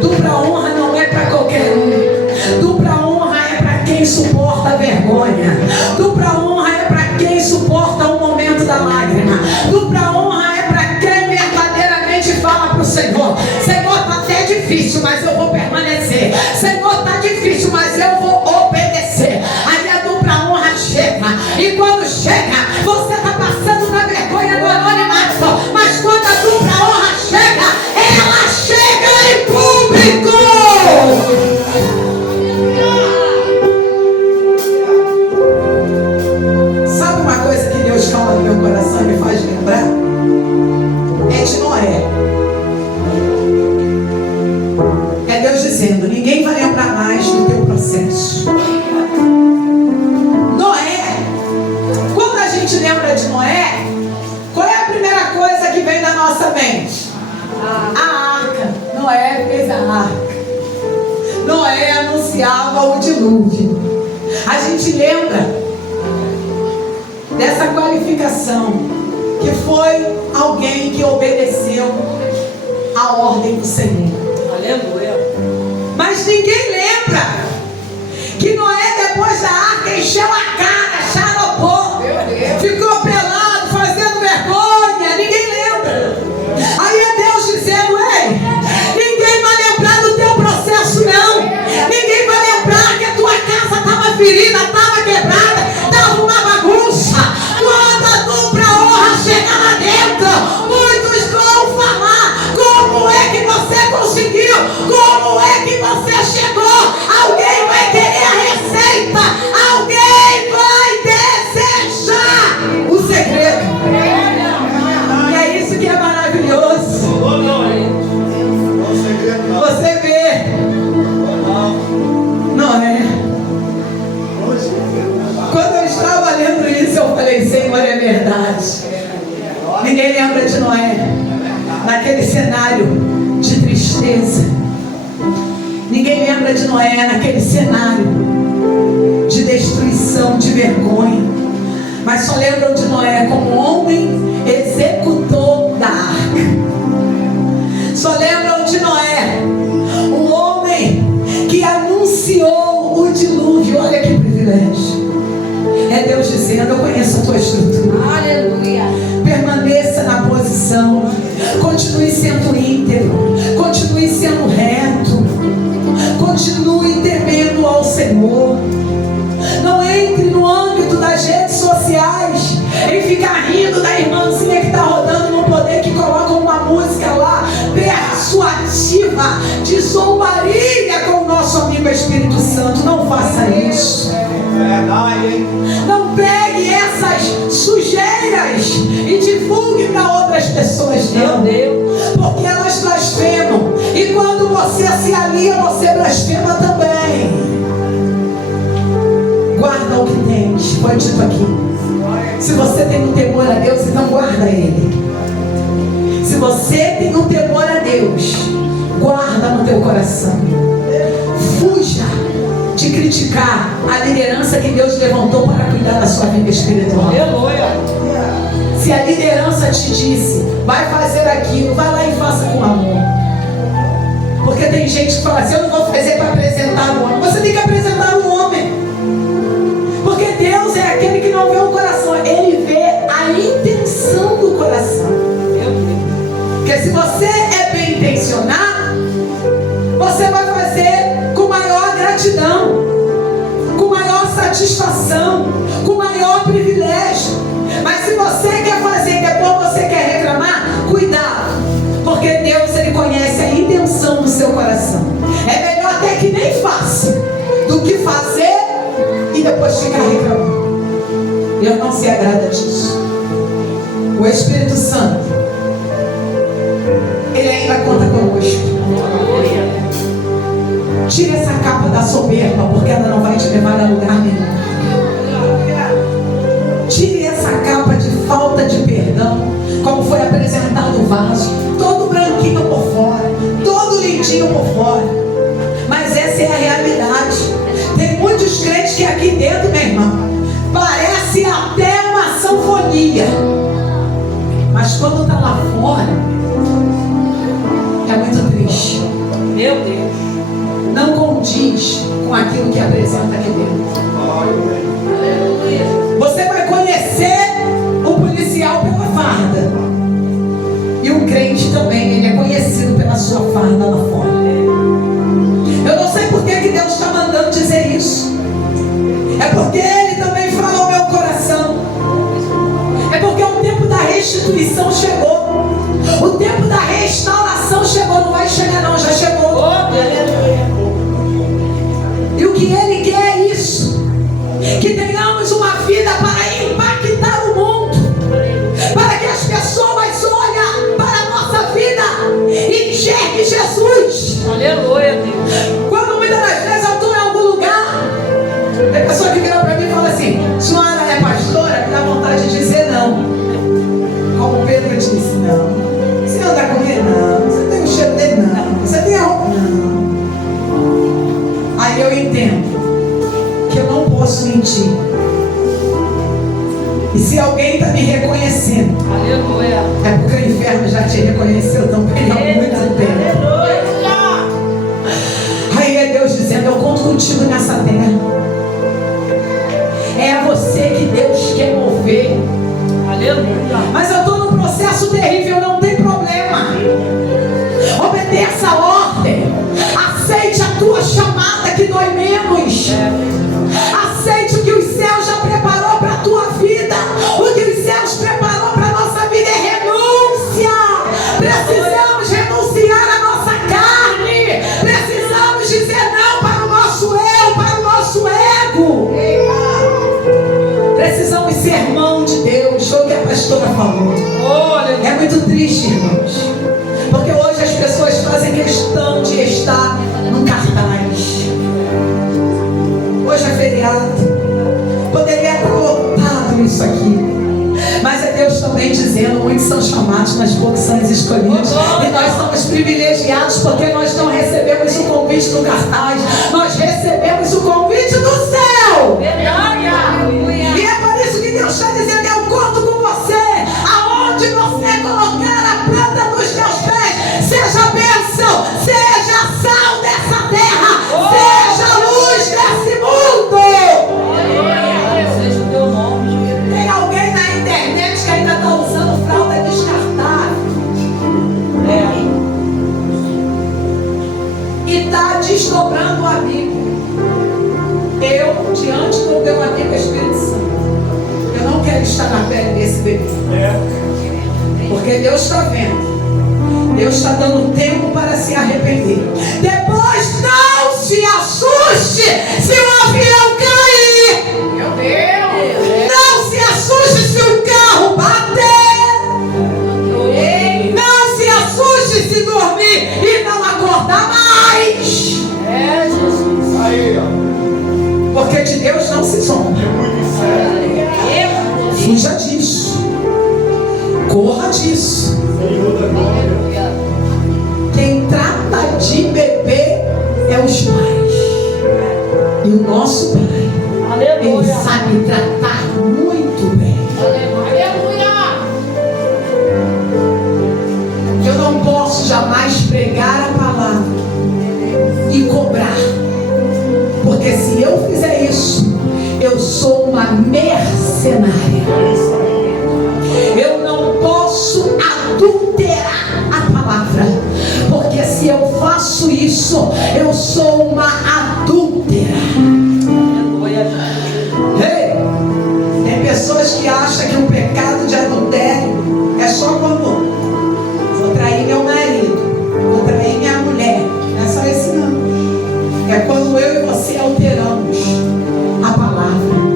Dupla honra não é para qualquer um. Dupla honra é para quem suporta a vergonha. Dupla honra é para quem suporta o momento da lágrima. Dupla honra é para quem verdadeiramente fala para o Senhor: Senhor, está até difícil, mas eu vou permanecer. Senhor, está difícil, mas eu vou obedecer. Aí a dupla honra chega. E quando chega, você está passando na vergonha do anonimato. Mas quando a dupla honra chega, ela chega em público. Sabe uma coisa que Deus fala no meu coração e me faz lembrar? É de Noé. É Deus dizendo: ninguém vai lembrar mais do teu processo. Noé. Quando a gente lembra de Noé, qual é a primeira coisa que vem na nossa mente? A arca. Noé fez a arca. Noé anunciava o dilúvio. A gente lembra dessa qualificação, que foi alguém que obedeceu a ordem do Senhor. Aleluia. Mas ninguém lembra que Noé, depois da arca, encheu a cara, xaropou, ficou pelado, chegar lá dentro. Muitos vão falar: como é que você conseguiu? Como é que você chegou? Alguém vai querer a receita. Alguém vai desejar o segredo. E é isso que é maravilhoso. Você vê, não é? Quando eu estava lendo isso, eu falei: Senhor, é verdade. Ninguém lembra de Noé naquele cenário de tristeza. Ninguém lembra de Noé naquele cenário de destruição, de vergonha. Mas só lembram de Noé como homem executor da arca. Só lembram de Noé, um homem que anunciou o dilúvio. Olha que privilégio. É Deus dizendo: eu conheço a tua estrutura. Aleluia. Permaneça na posição. Continue sendo íntegro. Continue sendo reto. Continue temendo ao Senhor. Não entre no âmbito das redes sociais em ficar rindo da irmãzinha que está rodando no poder, que coloca uma música lá persuasiva, de zombaria com o nosso amigo Espírito Santo. Não faça isso. Não pegue essas sujeiras e divulgue para outras pessoas, não. Porque elas blasfemam. E quando você se alia, você blasfema também. Guarda o que tens, foi dito aqui. Se você tem um temor a Deus, então guarda Ele. Se você tem um temor a Deus, guarda no teu coração. Fuja de criticar a liderança que Deus levantou para cuidar da sua vida espiritual. Aleluia. Se a liderança te disse: vai fazer aquilo, vai lá e faça com amor. Porque tem gente que fala assim: eu não vou fazer para apresentar o homem. Você tem que apresentar o homem. Porque Deus é aquele que não vê o coração, Ele vê a intenção do coração. Porque se você é bem intencionado, você vai fazer com maior gratidão, com maior satisfação, com maior privilégio. Mas se você quer fazer e depois você quer reclamar, cuidado, porque Deus, Ele conhece a intenção do seu coração. É melhor até que nem faça do que fazer e depois ficar reclamando. Deus não se agrada disso. O Espírito Santo, Ele ainda conta conosco. Tire essa capa da soberba, porque ela não vai te levar a lugar nenhum. Tire essa capa de falta de perdão, como foi apresentado o vaso, todo branquinho por fora, todo lindinho por fora. Mas essa é a realidade. Tem muitos crentes que aqui dentro, meu irmão, parece até uma sanfonia, mas quando está lá fora, é muito triste. Meu Deus. Não condiz com aquilo que apresenta aqui dentro. Aleluia. Você vai conhecer o policial pela farda, e o crente também, ele é conhecido pela sua farda lá fora. Eu não sei por que Deus está mandando dizer isso. É porque Ele também falou ao meu coração. É porque o tempo da restituição chegou. O tempo da restauração chegou. Não vai chegar não, já chegou. E o que Ele quer é isso: que tenhamos uma vida para impactar o mundo, para que as pessoas olhem para a nossa vida e enxerguem Jesus. Aleluia, Deus. Quando muitas das vezes eu estou em algum lugar, tem pessoa que vira para mim e fala assim: senhora é pastora? Me dá vontade de dizer não. Como Pedro disse: não. Você anda com ele? Não. Você tem o cheiro dele? Não. Você tem a roupa? Não. Aí eu entendo que eu não posso mentir. E se alguém está me reconhecendo, Aleluia. é porque o inferno já te reconheceu também há muito tempo. Aleluia. Aí é Deus dizendo: eu conto contigo nessa terra. É a você que Deus quer mover. Aleluia. Mas eu estou num processo terrível, não tem problema. Obedeça a ordem. Aceite a tua chamada que dói menos. Aceite o que os céus já preparou para a tua vida. O que os céus preparou para a nossa pastora falou. Olha, É muito triste, irmãos, porque hoje as pessoas fazem questão de estar no cartaz. Hoje é feriado, poderia estar lotado isso aqui, mas é Deus também dizendo: muitos são chamados, mas poucos são os escolhidos. E nós somos privilegiados porque nós não recebemos o convite do cartaz, nós recebemos o convite do céu. E é por isso que Deus está dizendo: eu conto com você. Aonde você colocar a planta dos teus pés, seja bênção, seja sal dessa terra, seja luz desse mundo. seja o teu nome. Tem alguém na internet que ainda está usando fralda descartável e está desdobrando a Bíblia. Eu, diante do meu amigo Espírito Santo, eu não quero estar na pele desse bebê. Porque Deus está vendo. Deus está dando tempo para se arrepender. Depois não se assuste se o avião cair. Meu Deus. Não se assuste se o carro bater. Não se assuste se dormir e não acordar mais. É, Jesus. Aí, ó. Porque de Deus não se zomba. É muito sério. Fuja disso. Corra disso. Senhor da glória. Quem trata de bebê é os pais. E o nosso Pai, Ele Aleluia. sabe tratar muito bem. Aleluia. Eu não posso jamais pregar a palavra e cobrar. Porque se eu fizer isso, eu sou uma mercenária. É isso aí. Eu não posso adulterar a palavra, porque se eu faço isso, eu sou uma adúltera. Aleluia. Ei, tem pessoas que acham que o pecado de adultério é só quando vou trair meu marido, vou trair minha mulher. Não é só isso não. É quando eu e você alteramos a palavra.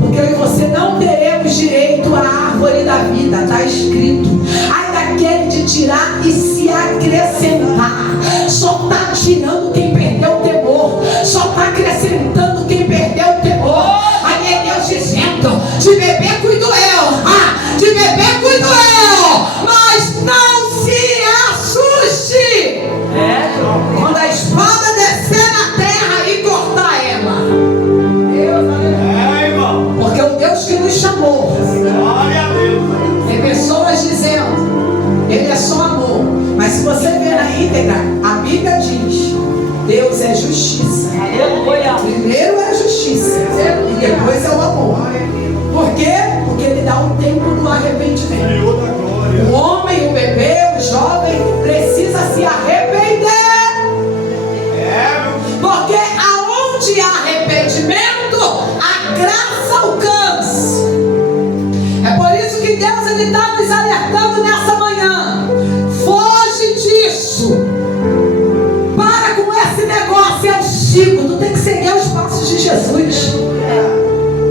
Porque eu e você não teremos direito à árvore da vida, está escrito. Ai daquele de tirar e se acrescentar. Só está tirando quem perdeu o temor. Só está acrescentando quem perdeu o temor. Aí é Deus dizendo: de bebê cuido eu, de bebê cuido eu. Mas não se assuste quando a espada descer na terra e cortar ela. É, irmão. Porque o Deus que nos chamou, Glória a Deus. tem pessoas dizendo: Ele é só amor. Mas se você ver na íntegra, a Bíblia diz: Deus é justiça. Aleluia. Primeiro é a justiça e depois é o amor. Por quê? Porque Ele dá um tempo do arrependimento. Senhor da glória. O homem, o bebê, o jovem precisa se arrepender. É, meu. Porque aonde há arrependimento, a graça alcança. É por isso que Deus está nos alertando nessa manhã. Foge disso. Para com esse negócio, é o Chico. Tu tem que seguir os passos de Jesus.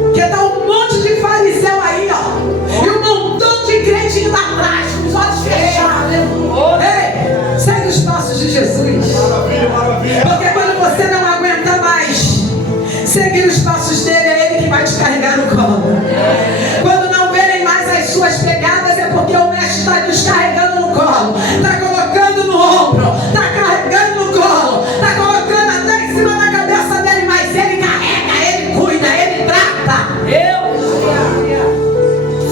Porque tá um monte de fariseu aí, ó. E um montão de crente indo atrás, com os olhos fechados. Ei, segue os passos de Jesus. Maravilha, maravilha. Porque quando você não aguenta mais seguir os passos dele, é ele que vai te carregar no colo. Quando não verem mais as suas pegadas, é porque o mestre está nos carregando no colo, está colocando no ombro, está carregando no colo, está colocando até em cima da cabeça dele, mas ele carrega, ele cuida, ele trata.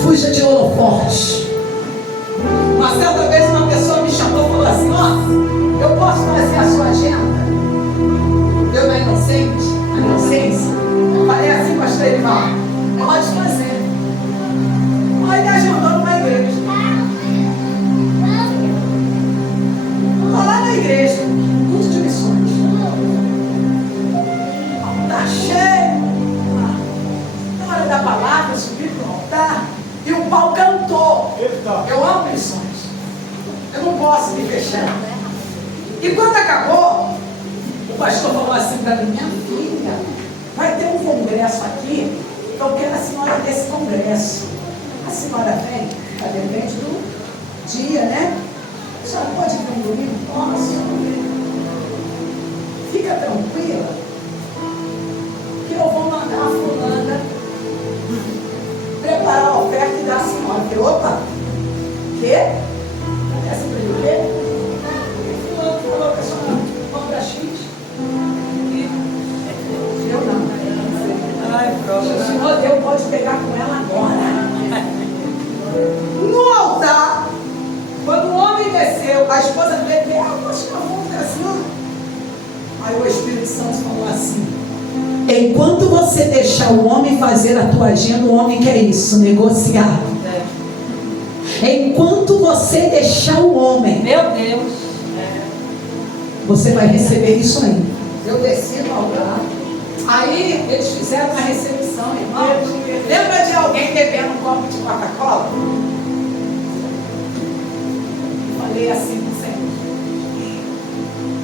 Fuja de holofote. Uma certa vez uma pessoa me chamou e falou assim: ó, eu posso fazer a sua agenda? Eu na inocência, eu falei assim, pastor Erival, pode fazer. Aí ele agendou numa igreja. Estou lá na igreja, curso de missões. Tá cheio. Na hora da palavra, eu subi para o altar e o pau cantou. Eita. Eu amo missões. Eu não posso me fechar. E quando acabou, o pastor falou assim para mim: minha filha, vai ter um congresso aqui, eu quero a senhora desse congresso. A senhora vem, depende do dia, né? A senhora pode vir no domingo? Posso. Fica tranquila, que eu vou mandar a fulana preparar a oferta e dar a senhora. Eu falei, opa, quê? Essa para o quê? Fulano falou que a senhora compra X. Eu não. Ai, pronto. Se o senhor Deus pode pegar com ela agora. No altar, quando o homem desceu, a esposa dele veio, acho que a mão assim, ó. Aí o Espírito Santo falou assim: enquanto você deixar o homem fazer a tua agenda, o homem quer isso, negociar. Enquanto você deixar o homem, Meu Deus. você vai receber isso aí. Eu desci no altar. Aí eles fizeram uma recepção, irmão. Lembra de alguém bebendo um copo de Coca-Cola? Falei assim com o Senhor: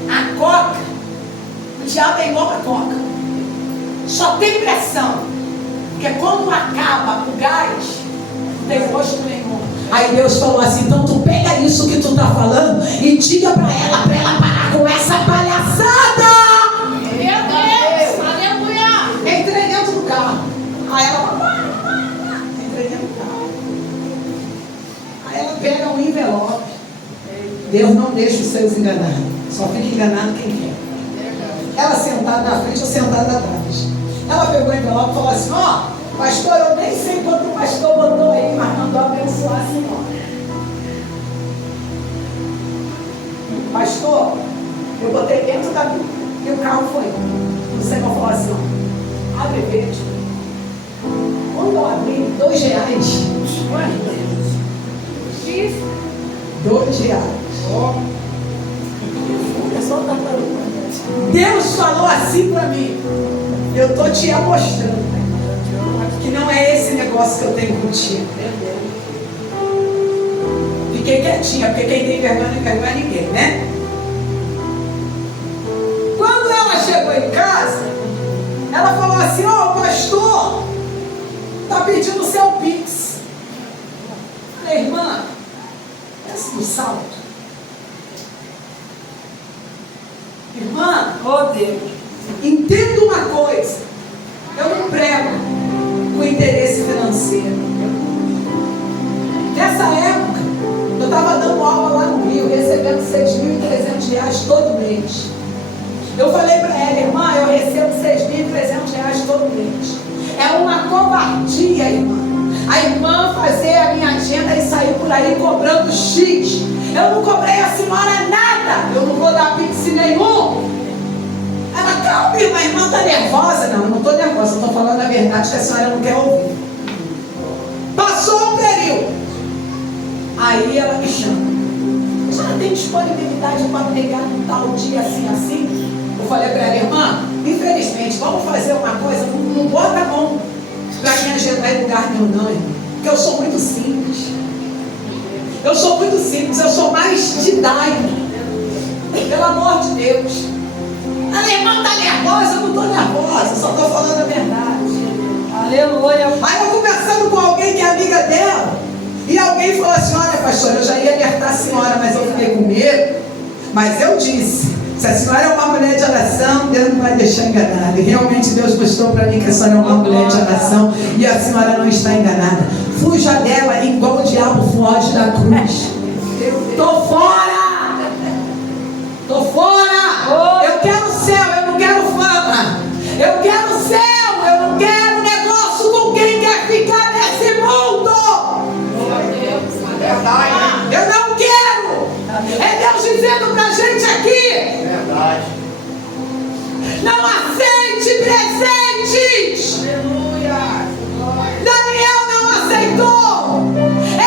a Coca, o diabo é igual a Coca, só tem pressão, porque quando acaba o gás, não tem gosto nenhum. Aí Deus falou assim: então tu pega isso que tu tá falando e diga pra ela parar com essa palhaçada. Meu Deus. Aleluia. Entrei dentro do carro. Aí ela entrei dentro do carro. Aí ela pega um envelope. Deus não deixa os seus enganados. Só fica enganado quem quer. Ela sentada na frente ou sentada atrás. Ela pegou o envelope e falou assim: ó, pastor, eu nem sei quanto o pastor botou aí, mas mandou abençoar a senhora. Pastor, eu botei dentro da Bíblia. E o carro foi. O Senhor falou assim: ó, abre verde. Quando eu abri, R$2. R$2. Deus falou assim para mim: eu estou te mostrando que não é esse negócio que eu tenho contigo. Fiquei quietinha, porque quem tem vergonha não vergonha ninguém, né? Quando ela chegou em casa, ela falou assim: ó, o pastor está pedindo o seu Pix. Falei: irmã, pensa no salto. Irmã, Oh, Deus. entenda uma coisa: eu não prego com interesse financeiro. Nessa época, eu estava dando aula lá no Rio, recebendo R$6.300 todo mês. Eu falei para ela: irmã, eu recebo R$6.300 todo mês. É uma covardia, irmã, a irmã fazer a minha agenda e sair por aí cobrando X. Eu não cobrei a senhora nada, eu não vou dar pix nenhum. Ela: calma, irmã, a irmã está nervosa. Não, eu não estou nervosa, eu estou falando a verdade que a senhora não quer ouvir. Passou um período, aí ela me chama: a senhora tem disponibilidade para pegar um tal dia assim? Eu falei para ela: irmã, infelizmente, vamos fazer uma coisa, não bota a mão para me agendar em lugar nenhum não, irmã, porque eu sou muito simples. Eu sou muito simples, eu sou mais de Daime. Pelo amor de Deus. A irmã está nervosa, eu não estou nervosa, só estou falando a verdade. Aleluia. Aí eu conversando com alguém que é amiga dela, e alguém falou assim: olha, pastor, eu já ia alertar a senhora, mas eu fiquei com medo. Mas eu disse: se a senhora é uma mulher de oração, Deus não vai deixar enganada. E realmente Deus mostrou para mim que a senhora é uma mulher de oração e a senhora não está enganada. Fuja dela igual o diabo foge da cruz. Tô fora! Tô fora! Eu quero céu, eu não quero fama. Eu quero céu, eu não quero negócio com quem quer ficar nesse mundo. Eu não quero. É Deus dizendo pra gente aqui: Verdade. não aceite presentes. Daniel não aceitou.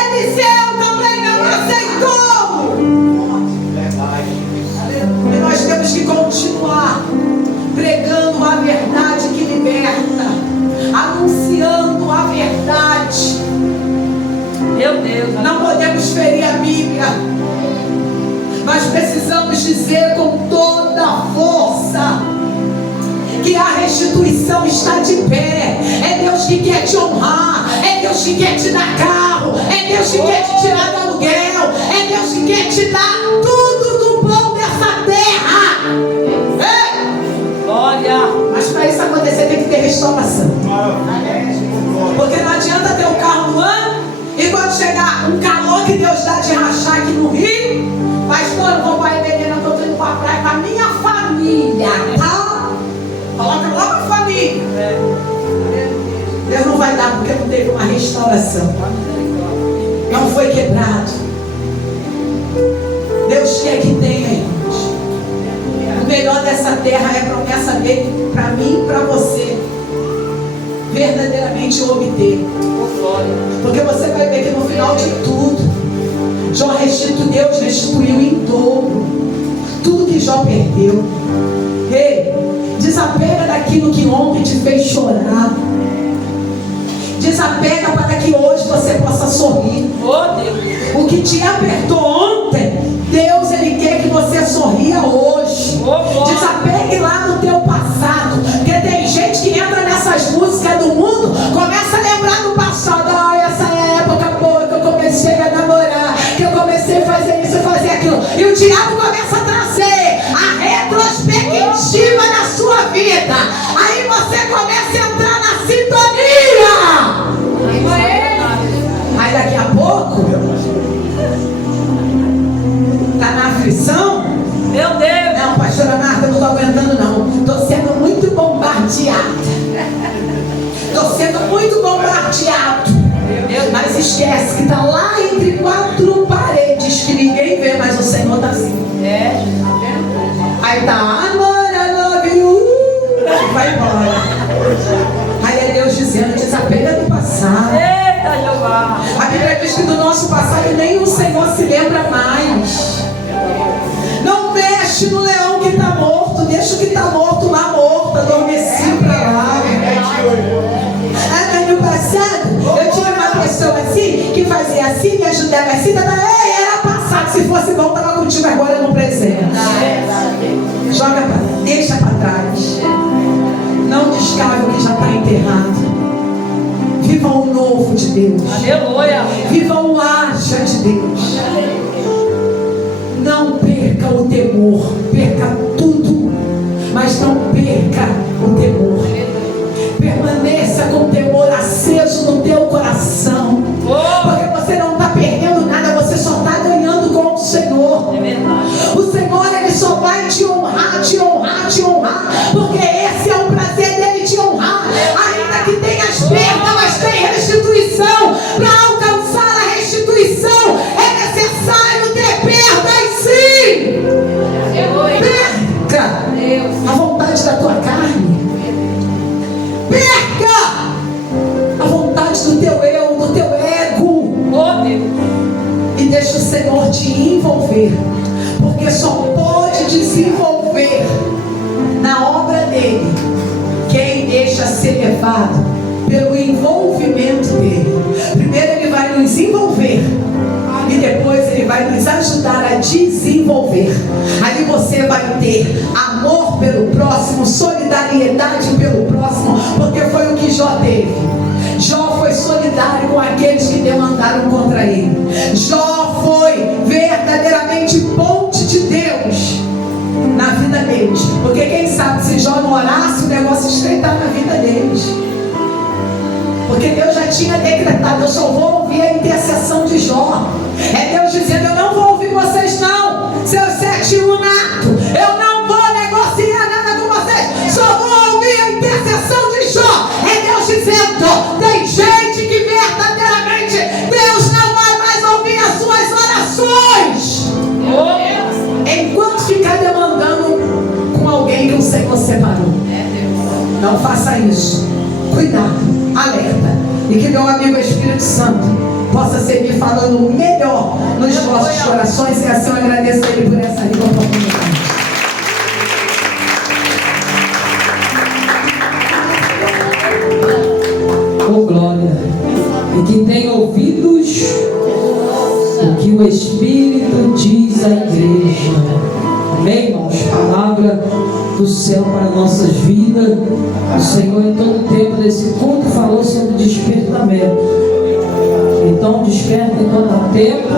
Eliseu também não aceitou. Verdade. E nós temos que continuar pregando a verdade que liberta, anunciando a verdade. Meu Deus. Não podemos ferir a Bíblia. Nós precisamos dizer com toda a força: que a restituição está de pé. É Deus que quer te honrar. É Deus que quer te dar carro. É Deus que quer te tirar do aluguel. É Deus que quer te dar tudo do bom dessa terra. Ei! Glória. Mas para isso acontecer tem que ter restauração. Porque não adianta ter um carro no ano e quando chegar um calor que Deus dá de rachar aqui no Rio, pastor, eu vou para a Evelina, eu estou indo para a praia com a minha família, tá? Coloca logo a família. Deus não vai dar porque não teve uma restauração. Não foi quebrado. Deus quer que tenha, irmãos. O melhor dessa terra é a promessa dele para mim e para você. Verdadeiramente obter. Porque você vai ver que no final de tudo, Deus restituiu em dobro tudo que Jó perdeu. Ei, desapega daquilo que ontem te fez chorar. Desapega para que hoje você possa sorrir. O que te apertou ontem, Deus ele quer que você sorria hoje. Desapegue lá no teu passado. Porque tem gente que entra nessas músicas do mundo, começa a lembrar do passado. Ah, essa é a época boa que eu comecei a namorar, que eu comecei a fazer isso e fazer aquilo. E o diabo começa a trazer a retrospectiva na sua vida. Aí você começa a entrar na sintonia. Aí daqui a pouco tá na aflição. Meu Deus. Não, pastora Marta, eu não estou aguentando não. Estou sendo muito bombardeada. Estou sendo muito bombardeado. Mas esquece que está lá entre quatro paredes que ninguém vê, mas o Senhor está assim. Aí tá, amor, I love you. Vai embora. Aí é Deus dizendo, desapega do passado. Eita, Jeová. A Bíblia diz que do nosso passado nem o Senhor se lembra mais. Não mexe no leão que está morto. Deixa o que está morto lá morto, adormecido para lá. Mas no passado eu tinha uma pessoa assim que fazia assim, me ajudava assim, era passado. Se fosse bom, estava contigo agora no presente. Joga para, deixa para trás. Não descave o que já está enterrado. Viva o novo de Deus. Aleluia. Viva o haja de Deus. Não perca o temor. Perca tudo, mas não perca o temor. Permaneça com o temor aceso no teu coração. Porque você não está perdendo nada, você só está ganhando com o Senhor. É verdade. O Senhor ele só vai te honrar, te honrar, te honrar. Porque esse é o prazer dele te honrar. Ainda que tenha as perdas, mas tem restituição. Para alcançar a restituição é necessário ter perdas, sim. Perca a vontade da tua carne. Perca a vontade do teu eu, do teu ego. E deixa o Senhor te envolver. Porque só pode desenvolver na obra dele quem deixa ser levado pelo envolvimento dele. Primeiro ele vai nos envolver e depois ele vai nos ajudar a desenvolver. Aí você vai ter amor pelo próximo, solidariedade pelo próximo, porque foi o que Jó teve. Jó foi solidário com aqueles que demandaram contra ele. Jó foi verdadeiramente ponte de Deus na vida deles. Porque quem sabe se Jó não orasse, o negócio estreitar na vida deles. Porque Deus já tinha decretado, eu só vou ouvir a intercessão de Jó. É Deus dizendo, eu não vou ouvir vocês não, seus 7 lunatos. Eu não vou negociar nada com vocês, só vou ouvir a intercessão de Jó. É Deus dizendo, tem gente que verdadeiramente Deus não vai mais ouvir as suas orações. Enquanto ficar demandando com alguém que o Senhor separou. Não faça isso. Cuidado, alerta. E que meu amigo Espírito Santo possa seguir falando melhor nos vossos corações. E assim eu agradeço a Ele por essa linda oportunidade. Oh glória. E que tem ouvidos o que o Espírito diz à igreja. Amém, irmãos? Palavra do céu para nossas vidas. O Senhor, em todo o tempo desse culto, falou sobre despertamento. Então, desperta enquanto há tempo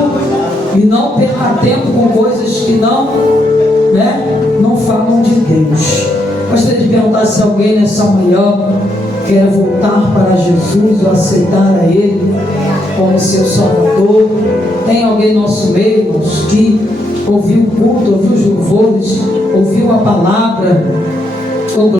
e não perca tempo com coisas que não falam de Deus. Gostaria de perguntar se alguém nessa manhã quer voltar para Jesus ou aceitar a Ele como seu Salvador. Tem alguém no nosso meio, irmãos, que ouviu o culto, ouviu os louvores, ouviu a palavra